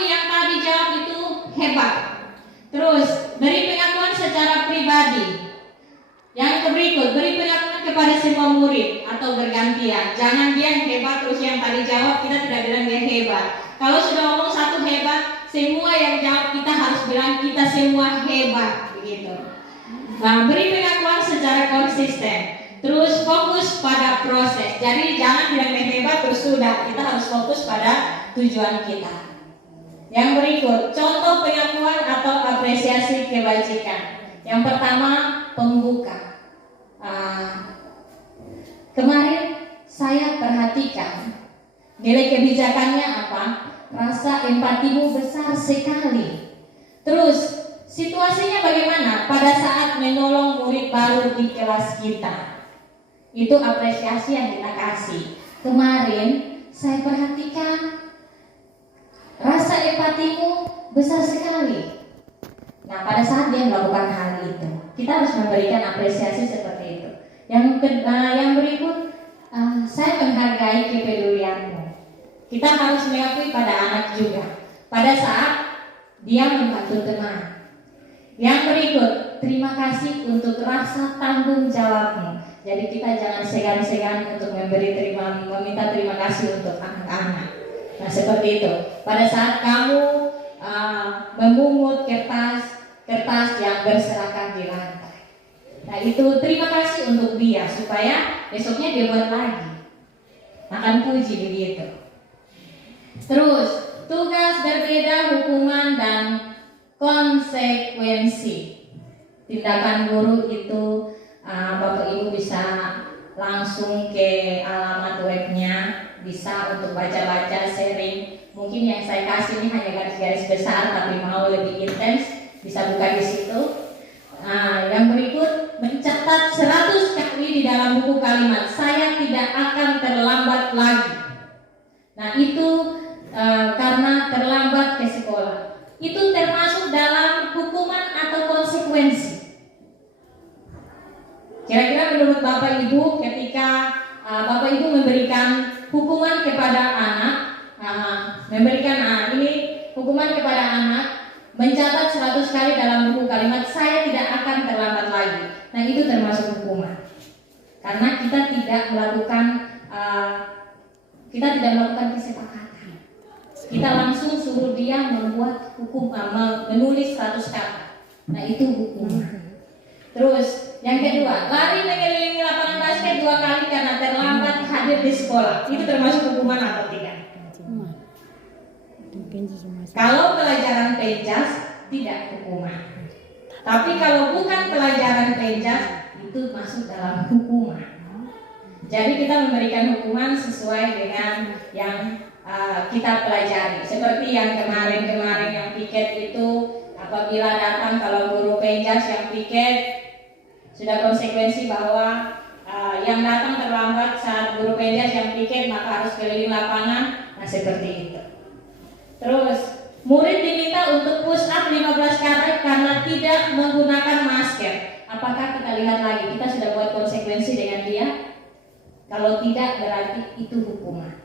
yang tadi jawab itu hebat. Terus beri pengakuan secara pribadi. Yang berikut, beri pengakuan kepada semua murid atau bergantian. Jangan dia yang hebat terus yang tadi jawab kita tidak bilang dia hebat. Kalau sudah ngomong satu hebat, semua yang jawab kita harus bilang kita semua hebat, begitu. Nah, beri pengakuan secara konsisten. Terus fokus pada proses. Jadi jangan bilang dia hebat terus sudah. Kita harus fokus pada tujuan kita. Yang berikut, contoh pengakuan atau apresiasi kebajikan. Yang pertama, pembuka. Kemarin saya perhatikan nilai kebijakannya apa. rasa empatimu besar sekali. Terus situasinya bagaimana pada saat menolong murid baru di kelas kita? Itu apresiasi yang kita kasih. Kemarin saya perhatikan rasa empatimu besar sekali. Nah, pada saat dia melakukan hal itu, kita harus memberikan apresiasi seperti itu. Yang berikut, saya menghargai kepedulianmu. Kita harus mengakui pada anak juga, pada saat dia membantu teman. Yang berikut, terima kasih untuk rasa tanggung jawabmu. Jadi kita jangan segan-segan untuk meminta terima kasih untuk anak-anak. Nah, seperti itu. Pada saat kamu memungut kertas yang berserakan di lantai. Nah, itu terima kasih untuk dia supaya besoknya dia buat lagi. Akan puji begitu. Terus, tugas berbeda, hukuman dan konsekuensi. Tindakan guru itu Bapak Ibu bisa langsung ke alamat webnya, bisa untuk baca-baca, sharing. Mungkin yang saya kasih ini hanya garis-garis besar, tapi mau lebih intens bisa buka di situ. Yang berikut, mencatat 100 kali di dalam buku kalimat, saya tidak akan terlambat lagi. Nah, itu karena terlambat ke sekolah. Itu termasuk dalam hukuman atau konsekuensi. Kira-kira menurut Bapak Ibu, ketika Bapak Ibu memberikan hukuman kepada anak, hukuman kepada anak, mencatat 100 kali dalam buku kalimat, saya tidak akan terlambat lagi. Nah, itu termasuk hukuman. Karena kita tidak melakukan kesepakatan. Kita langsung suruh dia membuat menulis 100 kata. Nah, itu hukuman. Terus yang kedua, lari mengelilingi lapangan basket 2 kali karena terlambat hadir di sekolah. Itu termasuk hukuman atau tidak? Kalau pelajaran penjas, tidak hukuman. Tapi kalau bukan pelajaran penjas, itu masuk dalam hukuman. Jadi kita memberikan hukuman sesuai dengan yang kita pelajari. Seperti yang kemarin yang piket itu, apabila datang kalau guru penjas yang piket, sudah konsekuensi bahwa yang datang terlambat saat guru penjas yang piket maka harus keliling lapangan. Nah, seperti itu. Terus murid diminta untuk push up 15 kali karena tidak menggunakan masker. Apakah kita lihat lagi, kita sudah buat konsekuensi dengan dia? Kalau tidak, berarti itu hukuman.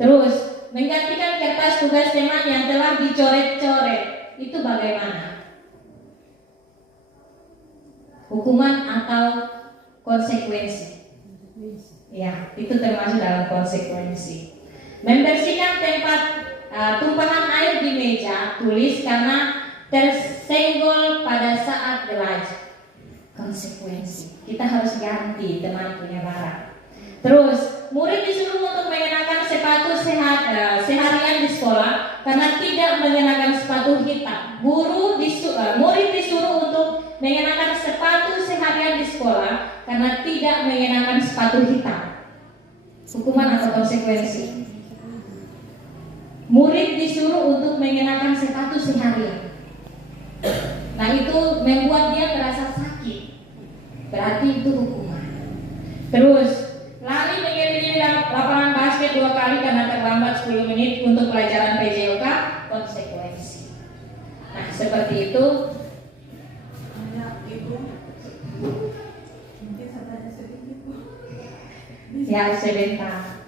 Terus menggantikan kertas tugas teman yang telah dicoret-coret, itu bagaimana? Hukuman atau konsekuensi? Ya, itu termasuk dalam konsekuensi. Membersihkan tempat tumpahan air di meja tulis karena tersenggol pada saat belajar. Konsekuensi. Kita harus ganti teman punya barang. Terus, murid disuruh untuk mengenakan sepatu seharian di sekolah karena tidak mengenakan sepatu hitam. Murid disuruh untuk mengenakan sepatu seharian di sekolah karena tidak mengenakan sepatu hitam. Hukuman atau konsekuensi? Murid disuruh untuk mengenakan sepatu seharian. Nah, itu membuat dia merasa sakit. Berarti itu hukuman. Terus, lari mengelilingi lapangan basket 2 kali karena terlambat 10 menit untuk pelajaran PJOK, konsekuensi. Nah, seperti itu. Ya, sebentar.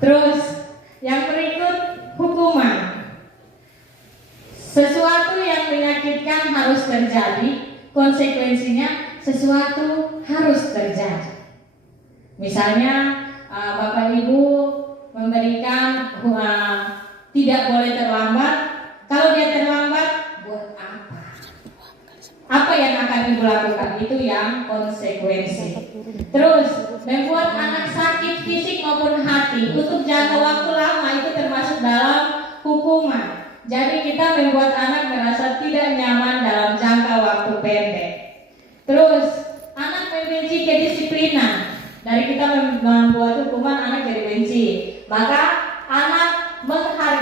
Terus, yang berikut hukuman. Sesuatu yang menyakitkan harus terjadi, konsekuensinya sesuatu harus terjadi. Misalnya Bapak Ibu memberikan tidak boleh terlambat. Kalau dia terlambat, buat apa? Apa yang akan Ibu lakukan? Itu yang konsekuensi. Terus membuat anak sakit fisik maupun hati untuk jangka waktu lama, itu termasuk dalam hukuman. Jadi kita membuat anak merasa tidak nyaman dalam jangka waktu pendek. Terus anak membenci kedisiplinan. Dari kita membuat hukuman, anak jadi benci. Maka anak menghargai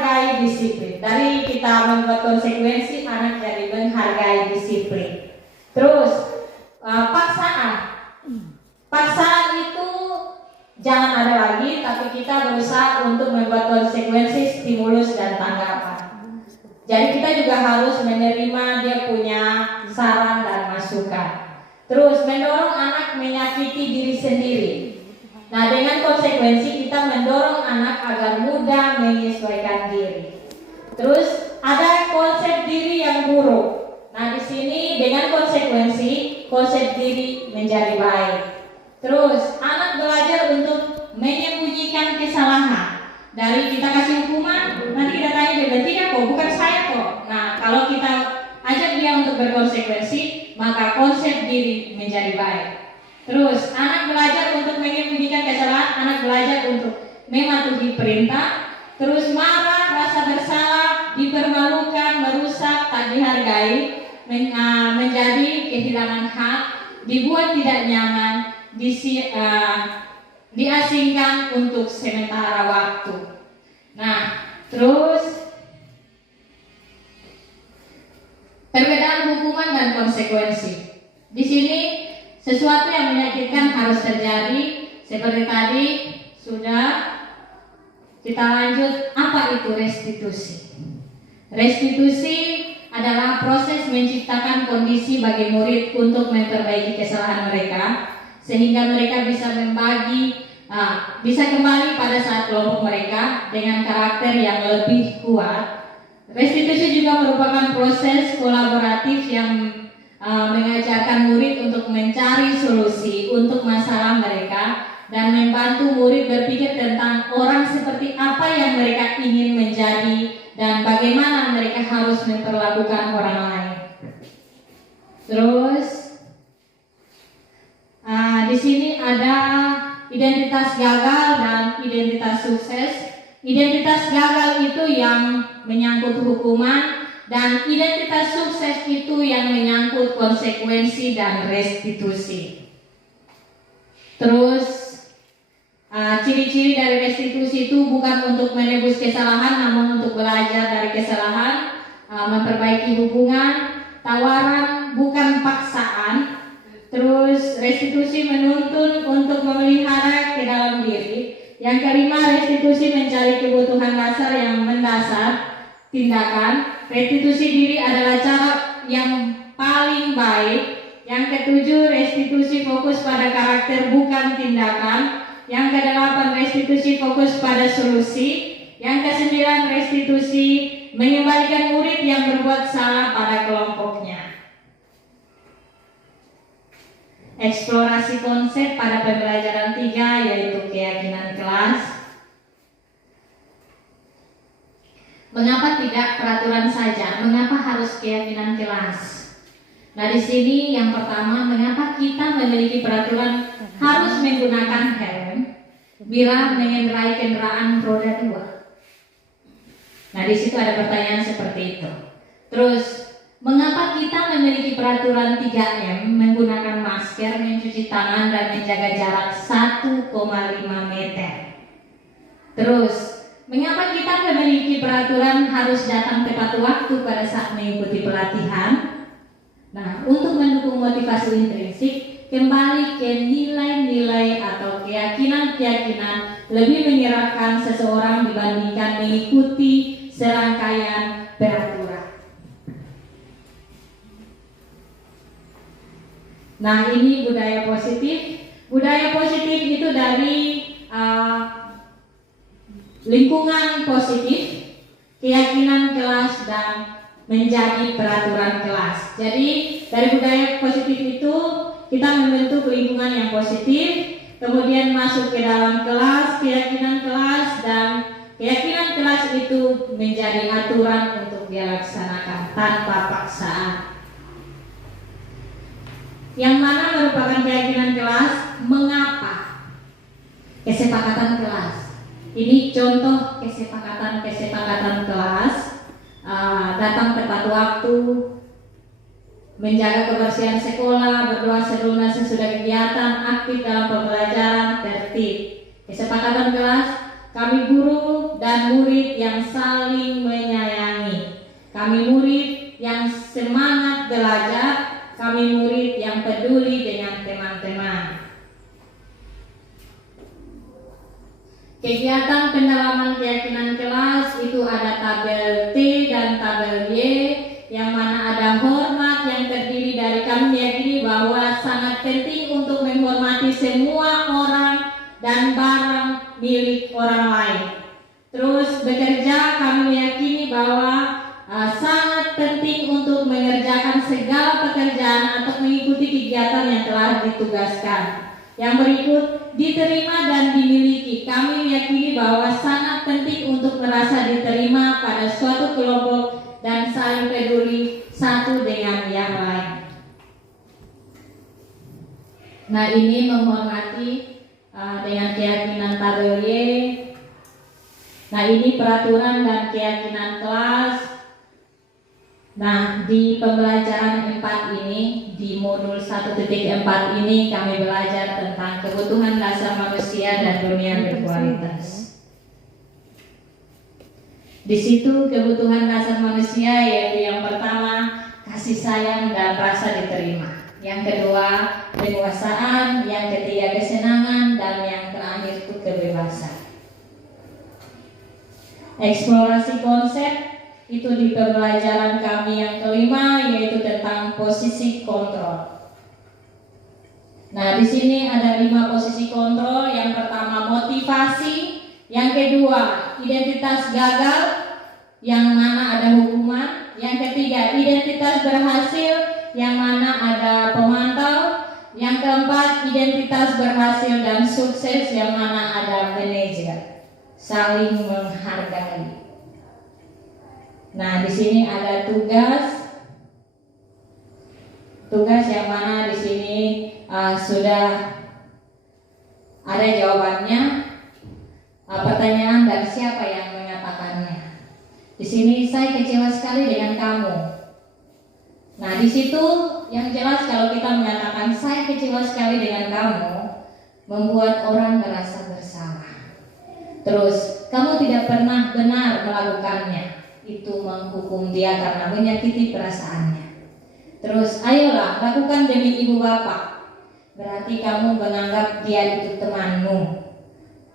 konsekuensi anak jadi menghargai disiplin. Terus paksaan itu jangan ada lagi, tapi kita berusaha untuk membuat konsekuensi, stimulus dan tanggapan. Jadi kita juga harus menerima dia punya saran dan masukan. Terus mendorong anak menyakiti diri sendiri. Nah, dengan konsekuensi kita mendorong anak agar mudah menyesuaikan diri. Terus ada konsep diri yang buruk. Nah, di sini dengan konsekuensi konsep diri menjadi baik. Terus anak belajar untuk menyembunyikan kesalahan. Dari kita kasih hukuman, nanti kita tanya dia, tidak kok, bukan saya kok. Nah, kalau kita ajak dia untuk berkonsekuensi, maka konsep diri menjadi baik. Terus anak belajar untuk menyembunyikan kesalahan, anak belajar untuk mematuhi perintah. Terus marah, rasa bersalah, dipermalukan, merusak, tak dihargai, menjadi kehilangan hak, dibuat tidak nyaman, diasingkan untuk sementara waktu. Nah, terus perbedaan hukuman dan konsekuensi. Di sini sesuatu yang menyakitkan harus terjadi. Seperti tadi sudah kita lanjut, apa itu restitusi? Restitusi adalah proses menciptakan kondisi bagi murid untuk memperbaiki kesalahan mereka, sehingga mereka bisa kembali pada saat kelompok mereka dengan karakter yang lebih kuat. Restitusi juga merupakan proses kolaboratif yang mengajarkan murid untuk mencari solusi untuk masalah mereka dan membantu murid berpikir tentang orang seperti apa yang mereka ingin menjadi dan bagaimana mereka harus memperlakukan orang lain. Terus di sini ada identitas gagal dan identitas sukses. Identitas gagal itu yang menyangkut hukuman dan identitas sukses itu yang menyangkut konsekuensi dan restitusi. Terus ciri-ciri dari restitusi itu bukan untuk menebus kesalahan, namun untuk belajar dari kesalahan, memperbaiki hubungan, tawaran bukan paksaan. Terus restitusi menuntun untuk memelihara ke dalam diri. Yang kelima, restitusi mencari kebutuhan dasar yang mendasar tindakan. Restitusi diri adalah cara yang paling baik. Yang ketujuh, restitusi fokus pada karakter bukan tindakan. Yang kedelapan, restitusi fokus pada solusi. Yang kesembilan, restitusi mengembalikan murid yang berbuat salah pada kelompoknya. Eksplorasi konsep pada pembelajaran 3 yaitu keyakinan kelas. Mengapa tidak peraturan saja? Mengapa harus keyakinan kelas? Nah, di sini yang pertama, mengapa kita memiliki peraturan harus menggunakan helm bila mengendarai kendaraan roda 2? Nah, di situ ada pertanyaan seperti itu. Terus, mengapa kita memiliki peraturan 3M, menggunakan masker, mencuci tangan, dan menjaga jarak 1,5 meter? Terus, mengapa kita memiliki peraturan harus datang tepat waktu pada saat mengikuti pelatihan? Nah, untuk mendukung motivasi intrinsik, kembali ke nilai-nilai atau keyakinan-keyakinan lebih menyerahkan seseorang dibandingkan mengikuti serangkaian peraturan. Nah, ini budaya positif. Budaya positif itu dari lingkungan positif, keyakinan kelas, dan menjadi peraturan kelas. Jadi dari budaya positif itu kita membentuk lingkungan yang positif, kemudian masuk ke dalam kelas, keyakinan kelas, dan keyakinan kelas itu menjadi aturan untuk dilaksanakan tanpa paksaan. Yang mana merupakan keyakinan kelas? Mengapa? Kesepakatan kelas. Ini contoh kesepakatan kelas. Datang tepat waktu, menjaga kebersihan sekolah, berdoa sebelum dan sesudah kegiatan, aktif dalam pembelajaran, tertib. Kesepakatan kelas, kami guru dan murid yang saling menyayangi. Kami murid yang semangat belajar, kami murid yang peduli dengan teman-teman. Kegiatan pendalaman keyakinan kelas itu ada tabel T dan tabel Y, yang mana ada hormat yang terdiri dari kami meyakini bahwa sangat penting untuk menghormati semua orang dan barang milik orang lain. Terus bekerja, kami meyakini bahwa sangat penting untuk mengerjakan segala pekerjaan atau mengikuti kegiatan yang telah ditugaskan. Yang berikut, diterima dan dimiliki. Kami meyakini bahwa sangat penting untuk merasa diterima pada suatu kelompok dan saling peduli satu dengan yang lain. Nah, ini menghormati dengan keyakinan tabel Y. Nah, ini peraturan dan keyakinan kelas. Nah, di pembelajaran 4 ini, di modul 1.4 ini kami belajar tentang kebutuhan dasar manusia dan dunia berkualitas. Di situ kebutuhan dasar manusia yaitu yang pertama, kasih sayang dan rasa diterima. Yang kedua, kekuasaan. Yang ketiga, kesenangan. Dan yang terakhir itu kebebasan. Eksplorasi konsep itu di pembelajaran kami yang kelima, yaitu tentang posisi kontrol. Nah, di sini ada 5 posisi kontrol. Yang pertama, motivasi. Yang kedua, identitas gagal, yang mana ada hukuman. Yang ketiga, identitas berhasil, yang mana ada pemantau. Yang keempat, identitas berhasil dan sukses, yang mana ada manajer. Saling menghargai. Nah, di sini ada tugas yang mana di sini sudah ada jawabannya. Pertanyaan dan siapa yang mengatakannya. Di sini saya kecewa sekali dengan kamu. Nah, di situ yang jelas kalau kita mengatakan saya kecewa sekali dengan kamu, membuat orang merasa bersalah. Terus kamu tidak pernah benar melakukannya. Itu menghukum dia karena menyakiti perasaannya. Terus ayolah lakukan demi ibu bapak. Berarti kamu menganggap dia itu temanmu.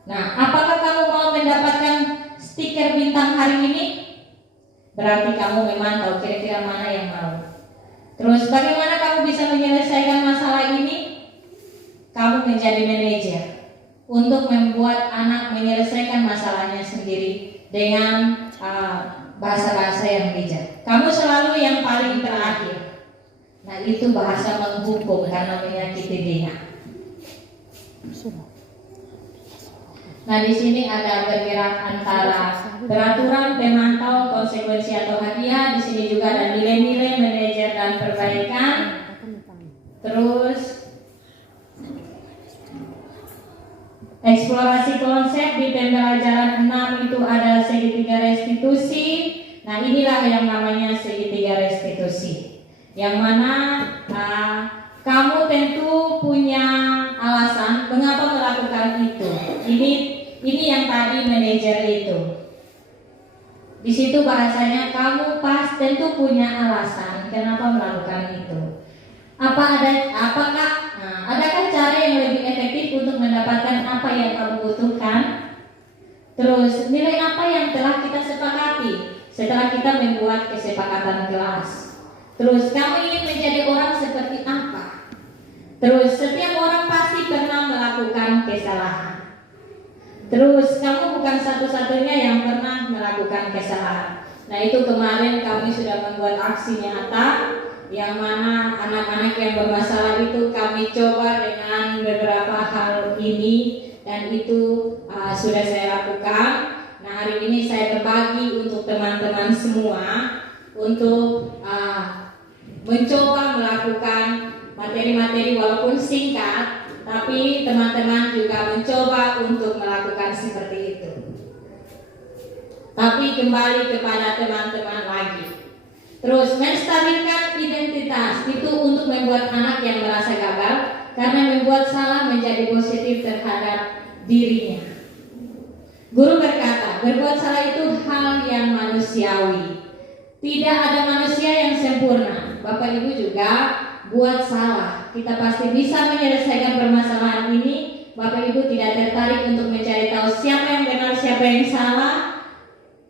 Nah, apakah kamu mau mendapatkan stiker bintang hari ini? Berarti kamu memang tahu kira-kira mana yang mau. Terus bagaimana kamu bisa menyelesaikan masalah ini? Kamu menjadi manajer untuk membuat anak menyelesaikan masalahnya sendiri dengan bahasa-bahasa yang bijak. Kamu selalu yang paling terakhir. Nah, itu bahasa menghukum karena menyakiti dia. Nah, di sini ada bergerak antara peraturan, pemantau, konsekuensi atau hadiah. Di sini juga ada nilai-nilai, manajer dan perbaikan. Terus eksplorasi konsep di pembelajaran 6 itu ada segitiga restitusi. Nah, inilah yang namanya segitiga restitusi. Yang mana kamu tentu punya alasan mengapa melakukan itu. Ini yang tadi manajer itu. Di situ bahasanya kamu tentu punya alasan kenapa melakukan itu. Adakah cara yang lebih efektif untuk mendapatkan apa yang kamu butuhkan? Terus nilai apa yang telah kita sepakati setelah kita membuat kesepakatan kelas? Terus kamu ingin menjadi orang seperti apa? Terus setiap orang pasti pernah melakukan kesalahan. Terus kamu bukan satu-satunya yang pernah melakukan kesalahan. Nah, itu kemarin kami sudah membuat aksi nyata, yang mana anak-anak yang bermasalah itu kami coba dengan beberapa hal ini, dan itu sudah saya lakukan. Nah, hari ini saya berbagi untuk teman-teman semua untuk mencoba melakukan materi-materi walaupun singkat, tapi teman-teman juga mencoba untuk melakukan seperti itu. Tapi kembali kepada teman-teman lagi. Terus menstabilkan identitas itu untuk membuat anak yang merasa gagal karena membuat salah menjadi positif terhadap dirinya. Guru berkata, berbuat salah itu hal yang manusiawi. Tidak ada manusia yang sempurna. Bapak Ibu juga buat salah. Kita pasti bisa menyelesaikan permasalahan ini. Bapak Ibu tidak tertarik untuk mencari tahu siapa yang benar, siapa yang salah.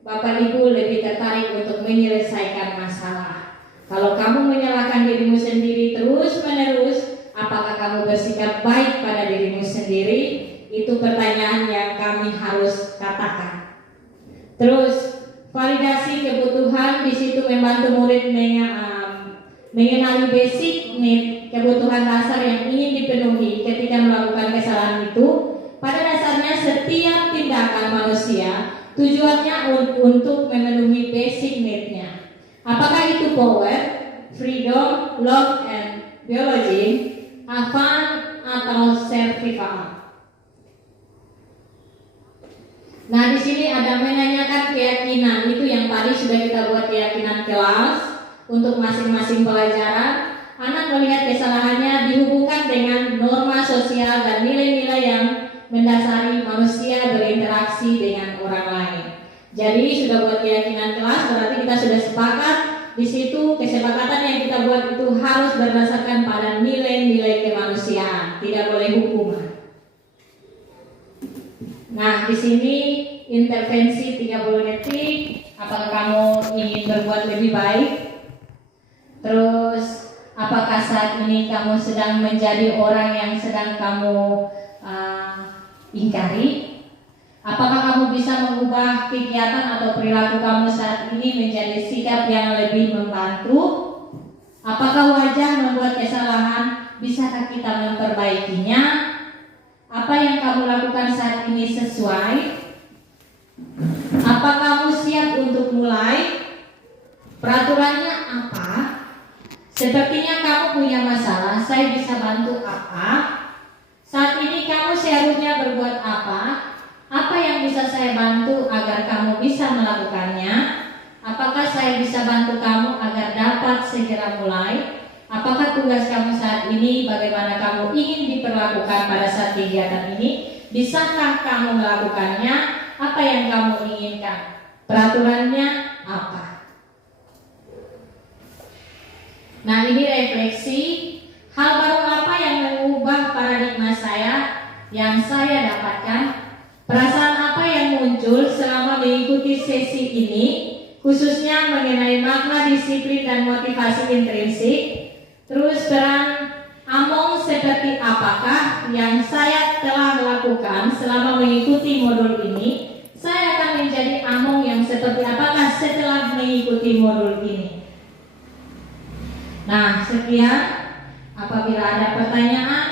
Bapak Ibu lebih tertarik untuk menyelesaikan masalah. Kalau kamu menyalahkan dirimu sendiri terus menerus, apakah kamu bersikap baik pada dirimu sendiri? Itu pertanyaan yang kami harus katakan. Terus validasi kebutuhan di situ membantu murid mengenali basic need, kebutuhan dasar yang ingin dipenuhi ketika melakukan kesalahan itu. Pada dasarnya setiap tindakan manusia tujuannya untuk memenuhi basic need-nya. Apakah itu power, freedom, love, and biology, fun, atau survival? Nah, di sini ada menanyakan keyakinan. Itu yang tadi sudah kita buat keyakinan kelas untuk masing-masing pelajaran. Anak melihat kesalahannya dihubungkan dengan norma sosial dan nilai-nilai yang mendasari manusia berinteraksi dengan orang lain. Jadi sudah buat keyakinan kelas, berarti kita sudah sepakat di situ. Kesepakatan yang kita buat itu harus berdasarkan pada nilai-nilai kemanusiaan, tidak boleh hukuman. Nah, di sini intervensi 30 detik. Apakah kamu ingin berbuat lebih baik? Terus, apakah saat ini kamu sedang menjadi orang yang sedang kamu ingkari? Apakah kamu bisa mengubah kegiatan atau perilaku kamu saat ini menjadi sikap yang lebih membantu? Apakah wajar membuat kesalahan? Bisakah kita memperbaikinya? Apa yang kamu lakukan saat ini sesuai? Apa kamu siap untuk mulai? Peraturannya apa? Sepertinya kamu punya masalah, saya bisa bantu apa? Saat ini kamu seharusnya berbuat apa? Apa yang bisa saya bantu agar kamu bisa melakukannya? Apakah saya bisa bantu kamu agar dapat segera mulai? Apakah tugas kamu saat ini? Bagaimana kamu ingin diperlakukan pada saat kegiatan ini? Bisakah kamu melakukannya? Apa yang kamu inginkan? Peraturannya apa? Nah, ini refleksi. Hal baru apa yang mengubah paradigma saya yang saya dapatkan? Perasaan apa yang muncul selama mengikuti sesi ini, khususnya mengenai makna disiplin dan motivasi intrinsik? Terus peran Among seperti apakah yang saya telah lakukan selama mengikuti modul ini? Saya akan menjadi Among yang seperti apakah setelah mengikuti modul ini? Nah, sekian. Apabila ada pertanyaan,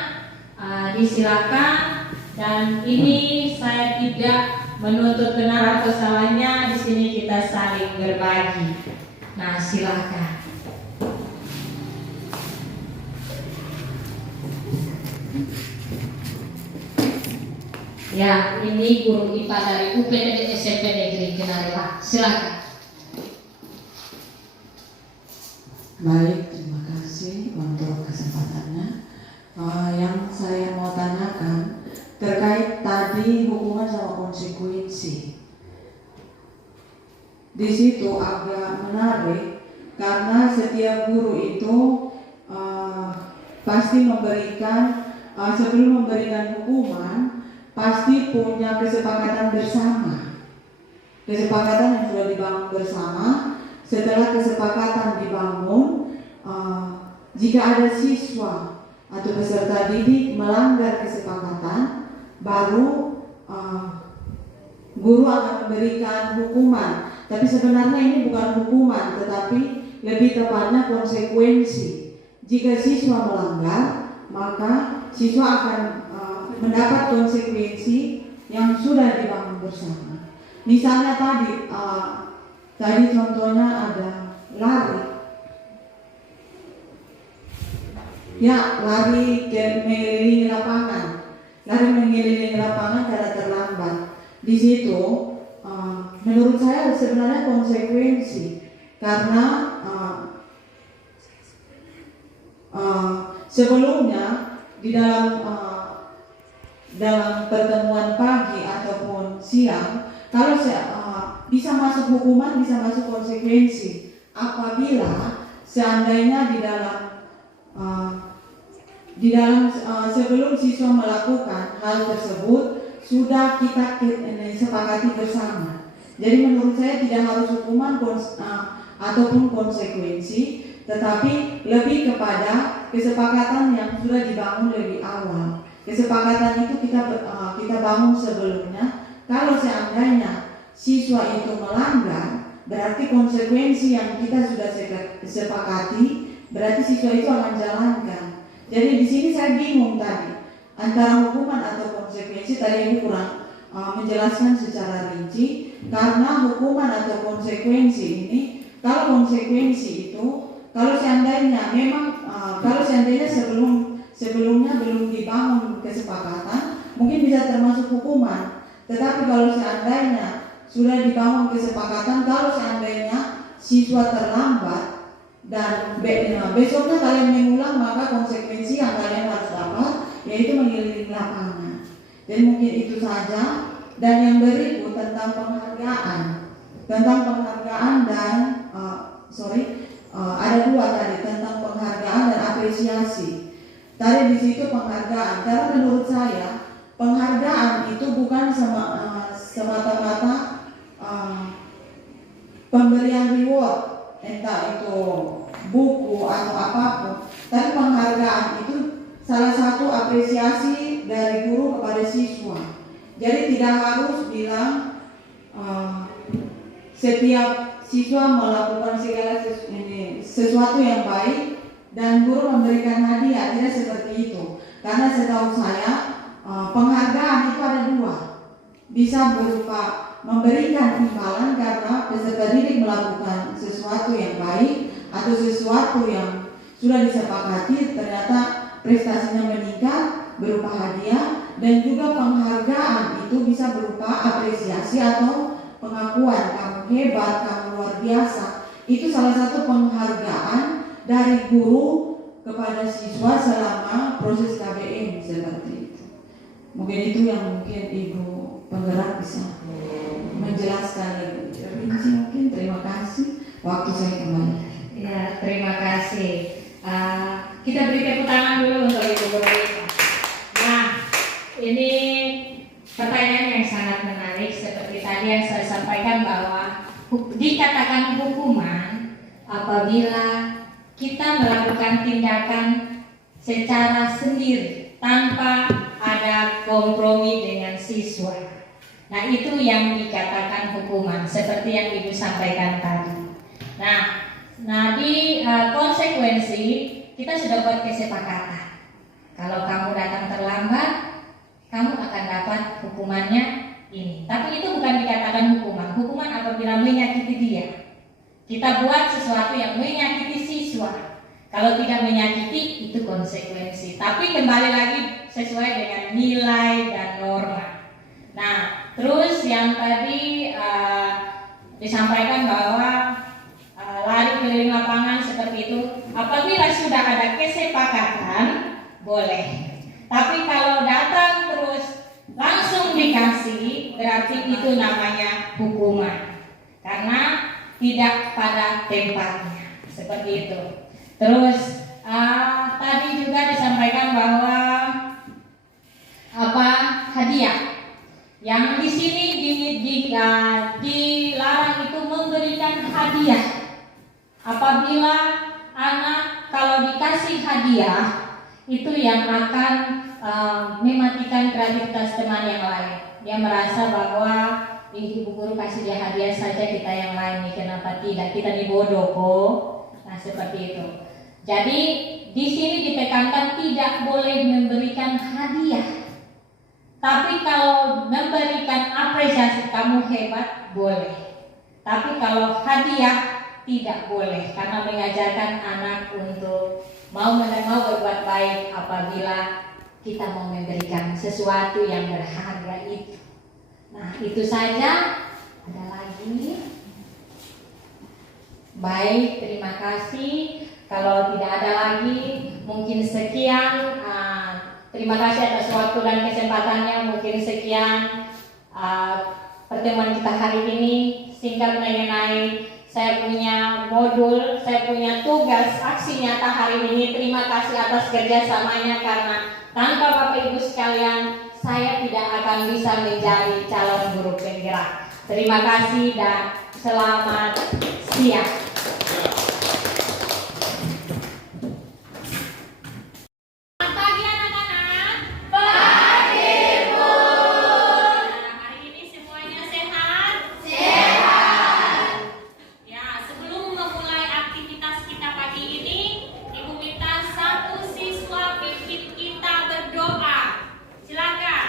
disilakan. Dan ini saya tidak menuntut benar atau salahnya. Di sini kita saling berbagi. Nah, silakan. Ya, ini guru IPA dari UPTD SMP Negeri Kenarela. Silakan. Baik, terima kasih untuk kesempatannya. Yang saya mau tanyakan terkait tadi hukuman sama konsekuensi. Di situ agak menarik karena setiap guru itu pasti memberikan sebelum memberikan hukuman pasti punya kesepakatan bersama. Kesepakatan yang sudah dibangun bersama. Setelah kesepakatan dibangun, jika ada siswa atau peserta didik melanggar kesepakatan, baru guru akan memberikan hukuman. Tapi sebenarnya ini bukan hukuman, tetapi lebih tepatnya konsekuensi. Jika siswa melanggar, maka siswa akan mendapat konsekuensi yang sudah dibangun bersama. Misalnya tadi contohnya ada lari. Ya, lari mengelilingi lapangan. Lari mengelilingi lapangan karena terlambat. Di situ, menurut saya sebenarnya konsekuensi karena sebelumnya di dalam pertemuan pagi ataupun siang, kalau bisa masuk hukuman, bisa masuk konsekuensi. apabila seandainya di dalam sebelum siswa melakukan hal tersebut sudah kita sepakati bersama. Jadi menurut saya tidak harus hukuman ataupun konsekuensi, tetapi lebih kepada kesepakatan yang sudah dibangun lebih awal. Kesepakatan itu kita bangun sebelumnya. Kalau seandainya siswa itu melanggar, berarti konsekuensi yang kita sudah sepakati, berarti siswa itu akan jalankan. Jadi di sini saya bingung tadi antara hukuman atau konsekuensi. Tadi ini kurang menjelaskan secara rinci, karena hukuman atau konsekuensi ini, kalau konsekuensi itu kalau seandainya sebelumnya belum dibangun kesepakatan, mungkin bisa termasuk hukuman. Tetapi kalau seandainya sudah dibangun kesepakatan, kalau seandainya siswa terlambat dan besoknya kalian mengulang, maka konsekuensi yang kalian harus dapat yaitu mengelilingi lapangan. Dan mungkin itu saja. Dan yang berikut tentang penghargaan dan ada dua tadi tentang penghargaan dan apresiasi. Tadi di situ penghargaan, karena menurut saya penghargaan itu bukan semata-mata pemberian reward, entah itu buku atau apapun. Tapi penghargaan itu salah satu apresiasi dari guru kepada siswa. Jadi tidak harus bilang setiap siswa melakukan segala sesuatu yang baik dan guru memberikan hadiah, tidak seperti itu. Karena setahu saya penghargaan itu ada dua, bisa berupa memberikan imbalan karena peserta didik melakukan sesuatu yang baik atau sesuatu yang sudah disepakati ternyata prestasinya meningkat berupa hadiah, dan juga penghargaan itu bisa berupa apresiasi atau pengakuan, kamu hebat, kamu luar biasa. Itu salah satu penghargaan dari guru kepada siswa selama proses KBM seperti itu. Mungkin itu yang mungkin Ibu penggerak bisa menjelaskan lebih rinci mungkin. Terima kasih. Waktu saya kembali. Ya, terima kasih. Kita beri tepuk tangan dulu untuk Ibu Guru. Nah, ini pertanyaan yang sangat menarik. Seperti tadi yang saya sampaikan bahwa dikatakan hukuman apabila kita melakukan tindakan secara sendiri tanpa ada kompromi dengan siswa. Nah, itu yang dikatakan hukuman seperti yang Ibu sampaikan tadi. Nah di konsekuensi kita sudah buat kesepakatan. Kalau kamu datang terlambat, kamu akan dapat hukumannya ini. Tapi itu bukan dikatakan hukuman. Hukuman apabila menyakiti dia. Kita buat sesuatu yang menyakiti siswa. Kalau tidak menyakiti, itu konsekuensi. Tapi kembali lagi sesuai dengan nilai dan norma. Nah, terus yang tadi disampaikan bahwa lari keliling lapangan seperti itu, apabila sudah ada kesepakatan, boleh. Tapi kalau datang terus langsung dikasih, berarti itu namanya hukuman. Karena tidak pada tempatnya, seperti itu. Terus tadi juga disampaikan bahwa hadiah. Yang di sini dilarang itu memberikan hadiah. Apabila anak kalau dikasih hadiah itu yang akan mematikan kreativitas teman yang lain. Dia merasa bahwa ibu guru kasih dia hadiah saja, kita yang lain nih kenapa tidak? Kita nih bodoh kok. Nah, seperti itu. Jadi di sini ditekankan tidak boleh memberikan hadiah. Tapi kalau memberikan apresiasi, kamu hebat, boleh. Tapi kalau hadiah tidak boleh, karena mengajarkan anak untuk mau berbuat baik apabila kita mau memberikan sesuatu yang berharga itu. Nah, itu saja. Ada lagi? Baik, terima kasih. Kalau tidak ada lagi, mungkin sekian. Terima kasih atas waktu dan kesempatannya. Mungkin sekian pertemuan kita hari ini, singkat mengenai saya punya modul, saya punya tugas aksi nyata hari ini. Terima kasih atas kerjasamanya, karena tanpa Bapak Ibu sekalian saya tidak akan bisa menjadi calon guru penggerak. Terima kasih dan selamat siang. Selamat pagi anak-anak. Pagi Bu. Hari ini semuanya sehat? Sehat. Ya, sebelum memulai aktivitas kita pagi ini, Ibu minta satu siswa pimpin kita berdoa. Silakan.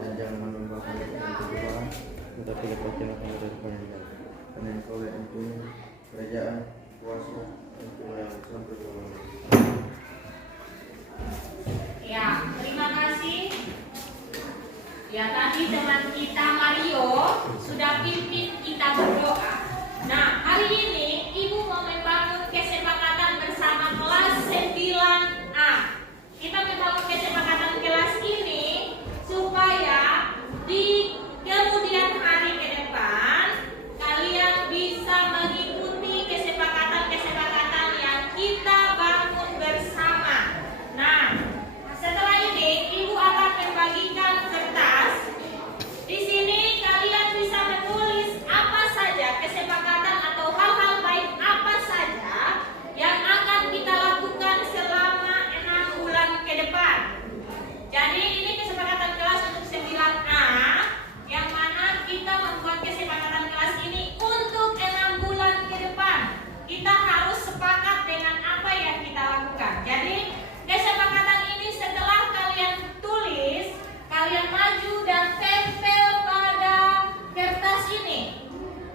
Dan jangan menunggalkan yang kedua, tetapi lepaskanlah kami dari perbuatan. Karena Engkau yang mempunyai kerajaan, kuasa, dan kemuliaan sampai selama-lamanya. Ya, terima kasih. Ya, tadi teman kita Mario sudah pimpin kita berdoa. Nah, hari ini Ibu mau membangun kesepakatan bersama kelas 9A. Kita membangun kesepakatan kelas ini supaya di kemudian hari ke depan kalian bisa mengikuti kesepakatan-kesepakatan yang kita bangun bersama. Nah, setelah ini Ibu akan membagikan kertas. Di sini kalian bisa menulis apa saja kesepakatan atau hal-hal baik apa saja yang akan kita lakukan selama 6 bulan ke depan. Jadi ini kesepakatan kelas untuk 9A, yang mana kita membuat kesepakatan kelas ini untuk 6 bulan ke depan. Kita harus sepakat dengan apa yang kita lakukan. Jadi kesepakatan ini setelah kalian tulis, kalian maju dan tempel pada kertas ini.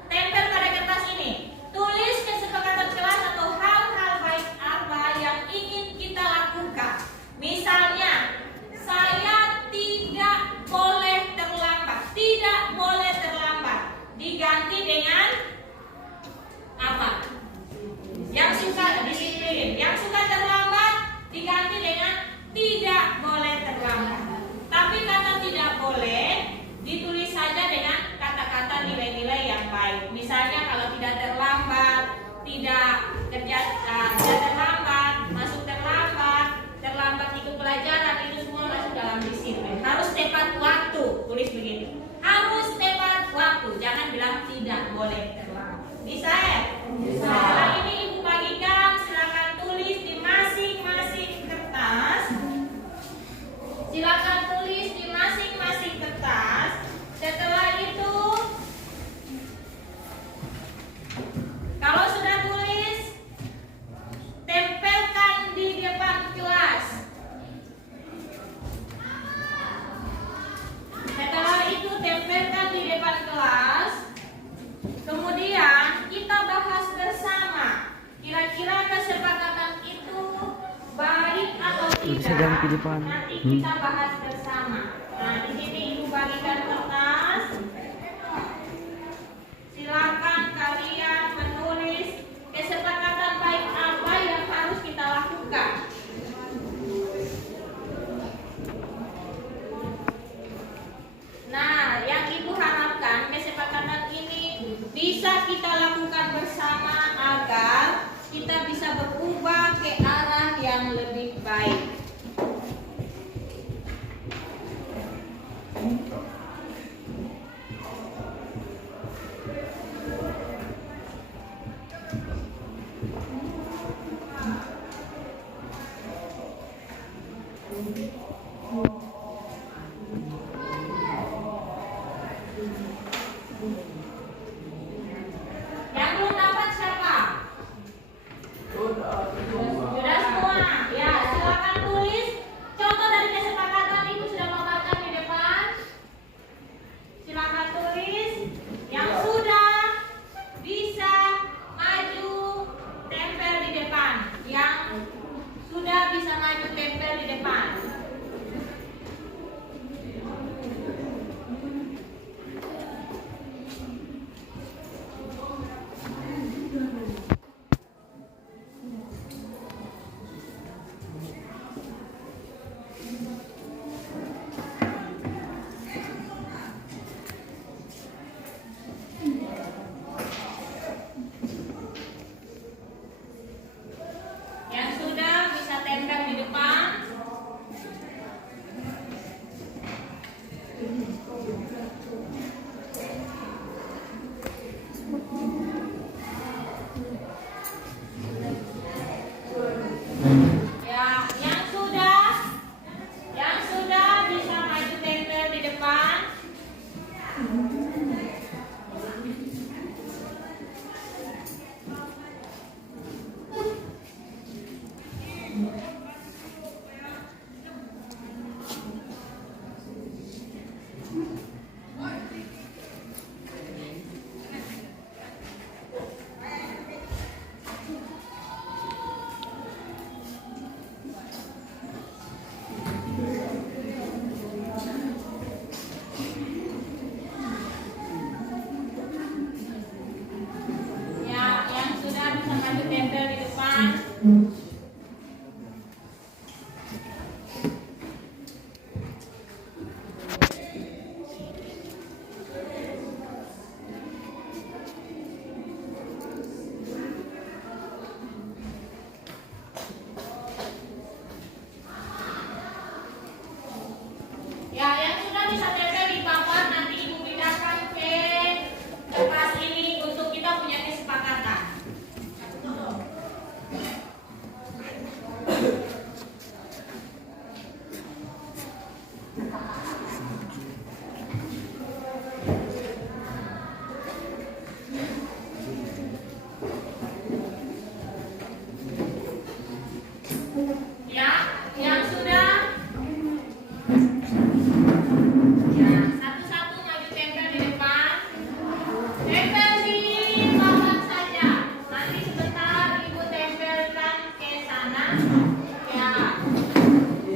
Tempel pada kertas ini. Tulis kesepakatan kelas atau hal-hal baik apa yang ingin kita lakukan. Misalnya, saya tidak boleh terlambat. Tidak boleh terlambat. Diganti dengan apa? Yang suka disiplin. Yang suka terlambat diganti dengan tidak boleh terlambat. Tapi kata tidak boleh ditulis saja dengan kata-kata nilai-nilai yang baik. Misalnya kalau tidak terlambat, tidak tidak terlambat, masuk terlambat, terlambat ikut pelajaran, itu semua masuk dalam disiplin. Harus tepat waktu, tulis begitu. Harus tepat waktu, jangan bilang tidak boleh terlambat. Bisa ya? Bisa. Setelah ini Ibu bagikan, silakan tulis di masing-masing kertas. Silakan tulis di masing-masing kertas. Setelah itu, kalau sudah tulis, tempelkan di depan kelas. Setelah itu tempelkan di depan kelas. Kemudian kita bahas bersama. Kira-kira kesepakatan itu baik atau tidak? Nanti kita bahas bersama. Nah, di sini Ibu bagikan kertas. Silakan kalian menulis kesepakatan baik apa yang harus kita lakukan. Nah, yang Ibu harapkan kesepakatan ini bisa kita lakukan bersama agar kita bisa berubah ke arah yang lebih baik. Yang belum dapat siapa? Sudah semua. Ya, silakan tulis contoh dari kesepakatan. Ibu sudah memaparkan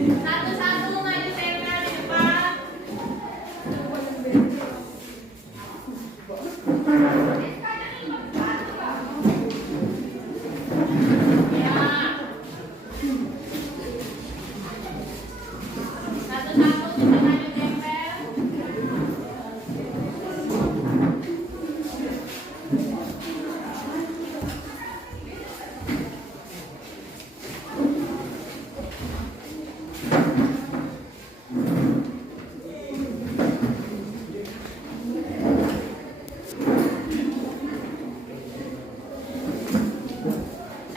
Satu-satu maju tempel di depan. Ya. Satu-satu bisa maju tempel.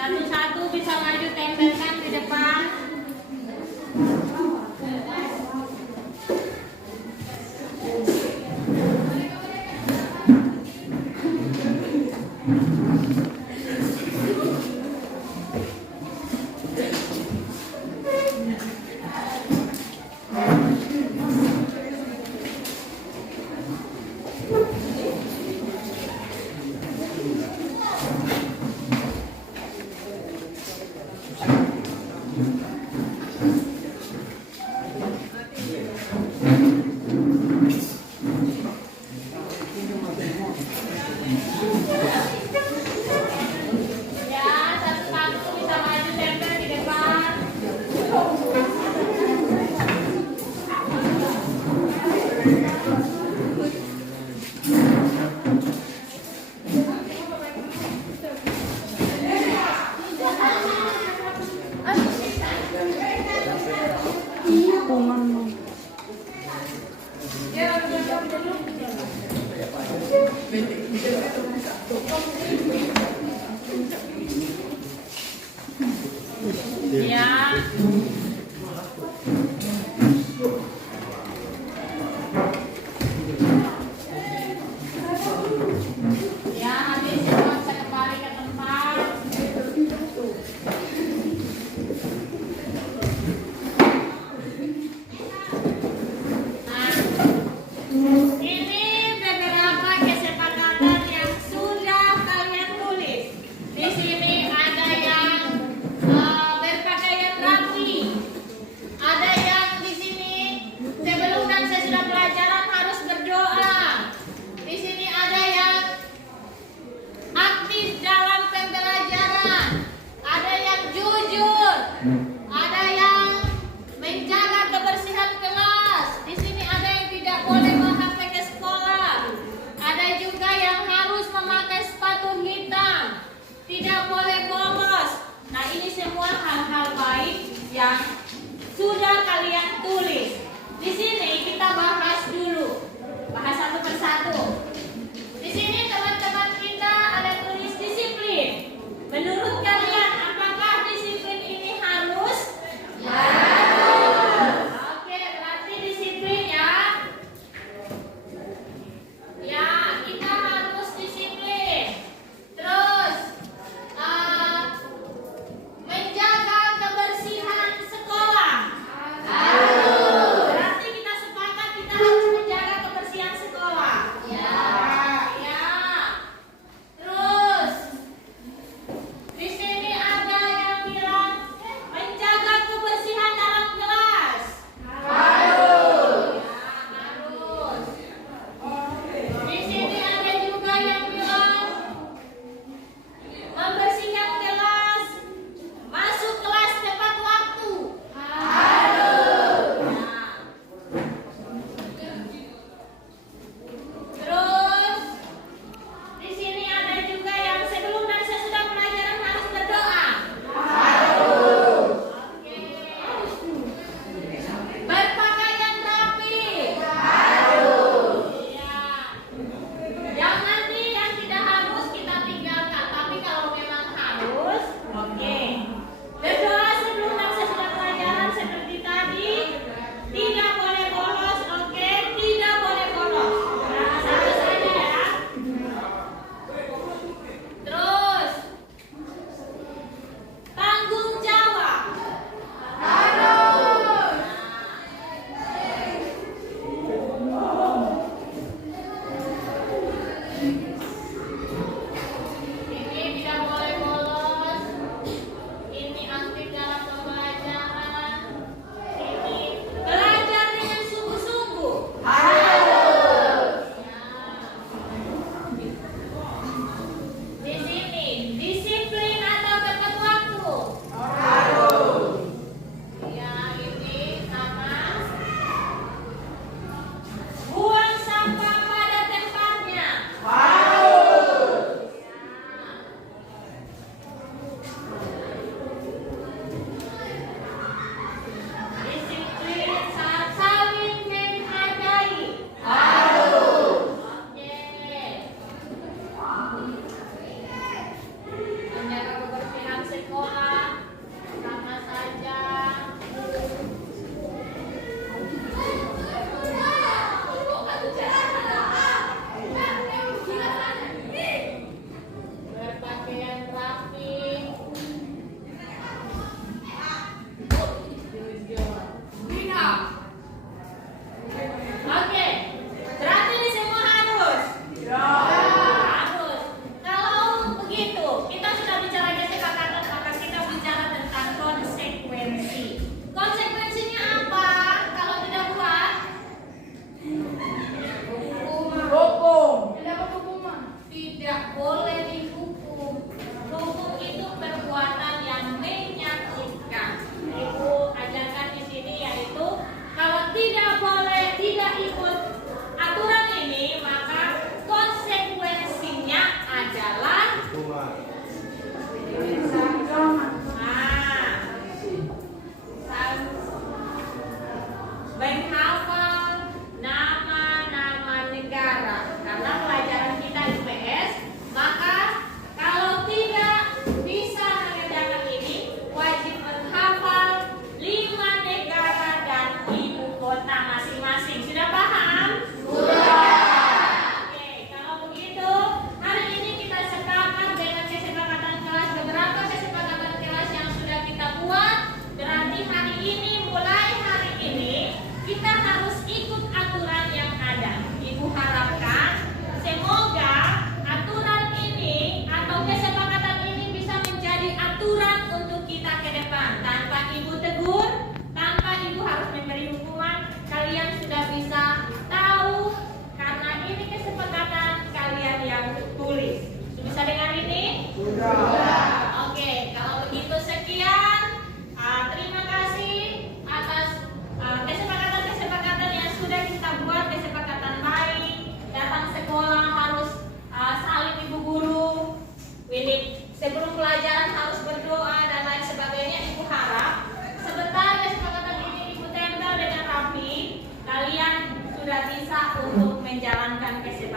Satu-satu bisa maju tempelkan di depan. Ya, satu-satu bisa maju tempel di depan. Ya. Ya, habis semua bisa kembali ke tempat. Nah, ini beberapa kesepakatan yang sudah kalian buat.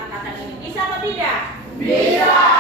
angkatan ini. Bisa atau tidak? Bisa.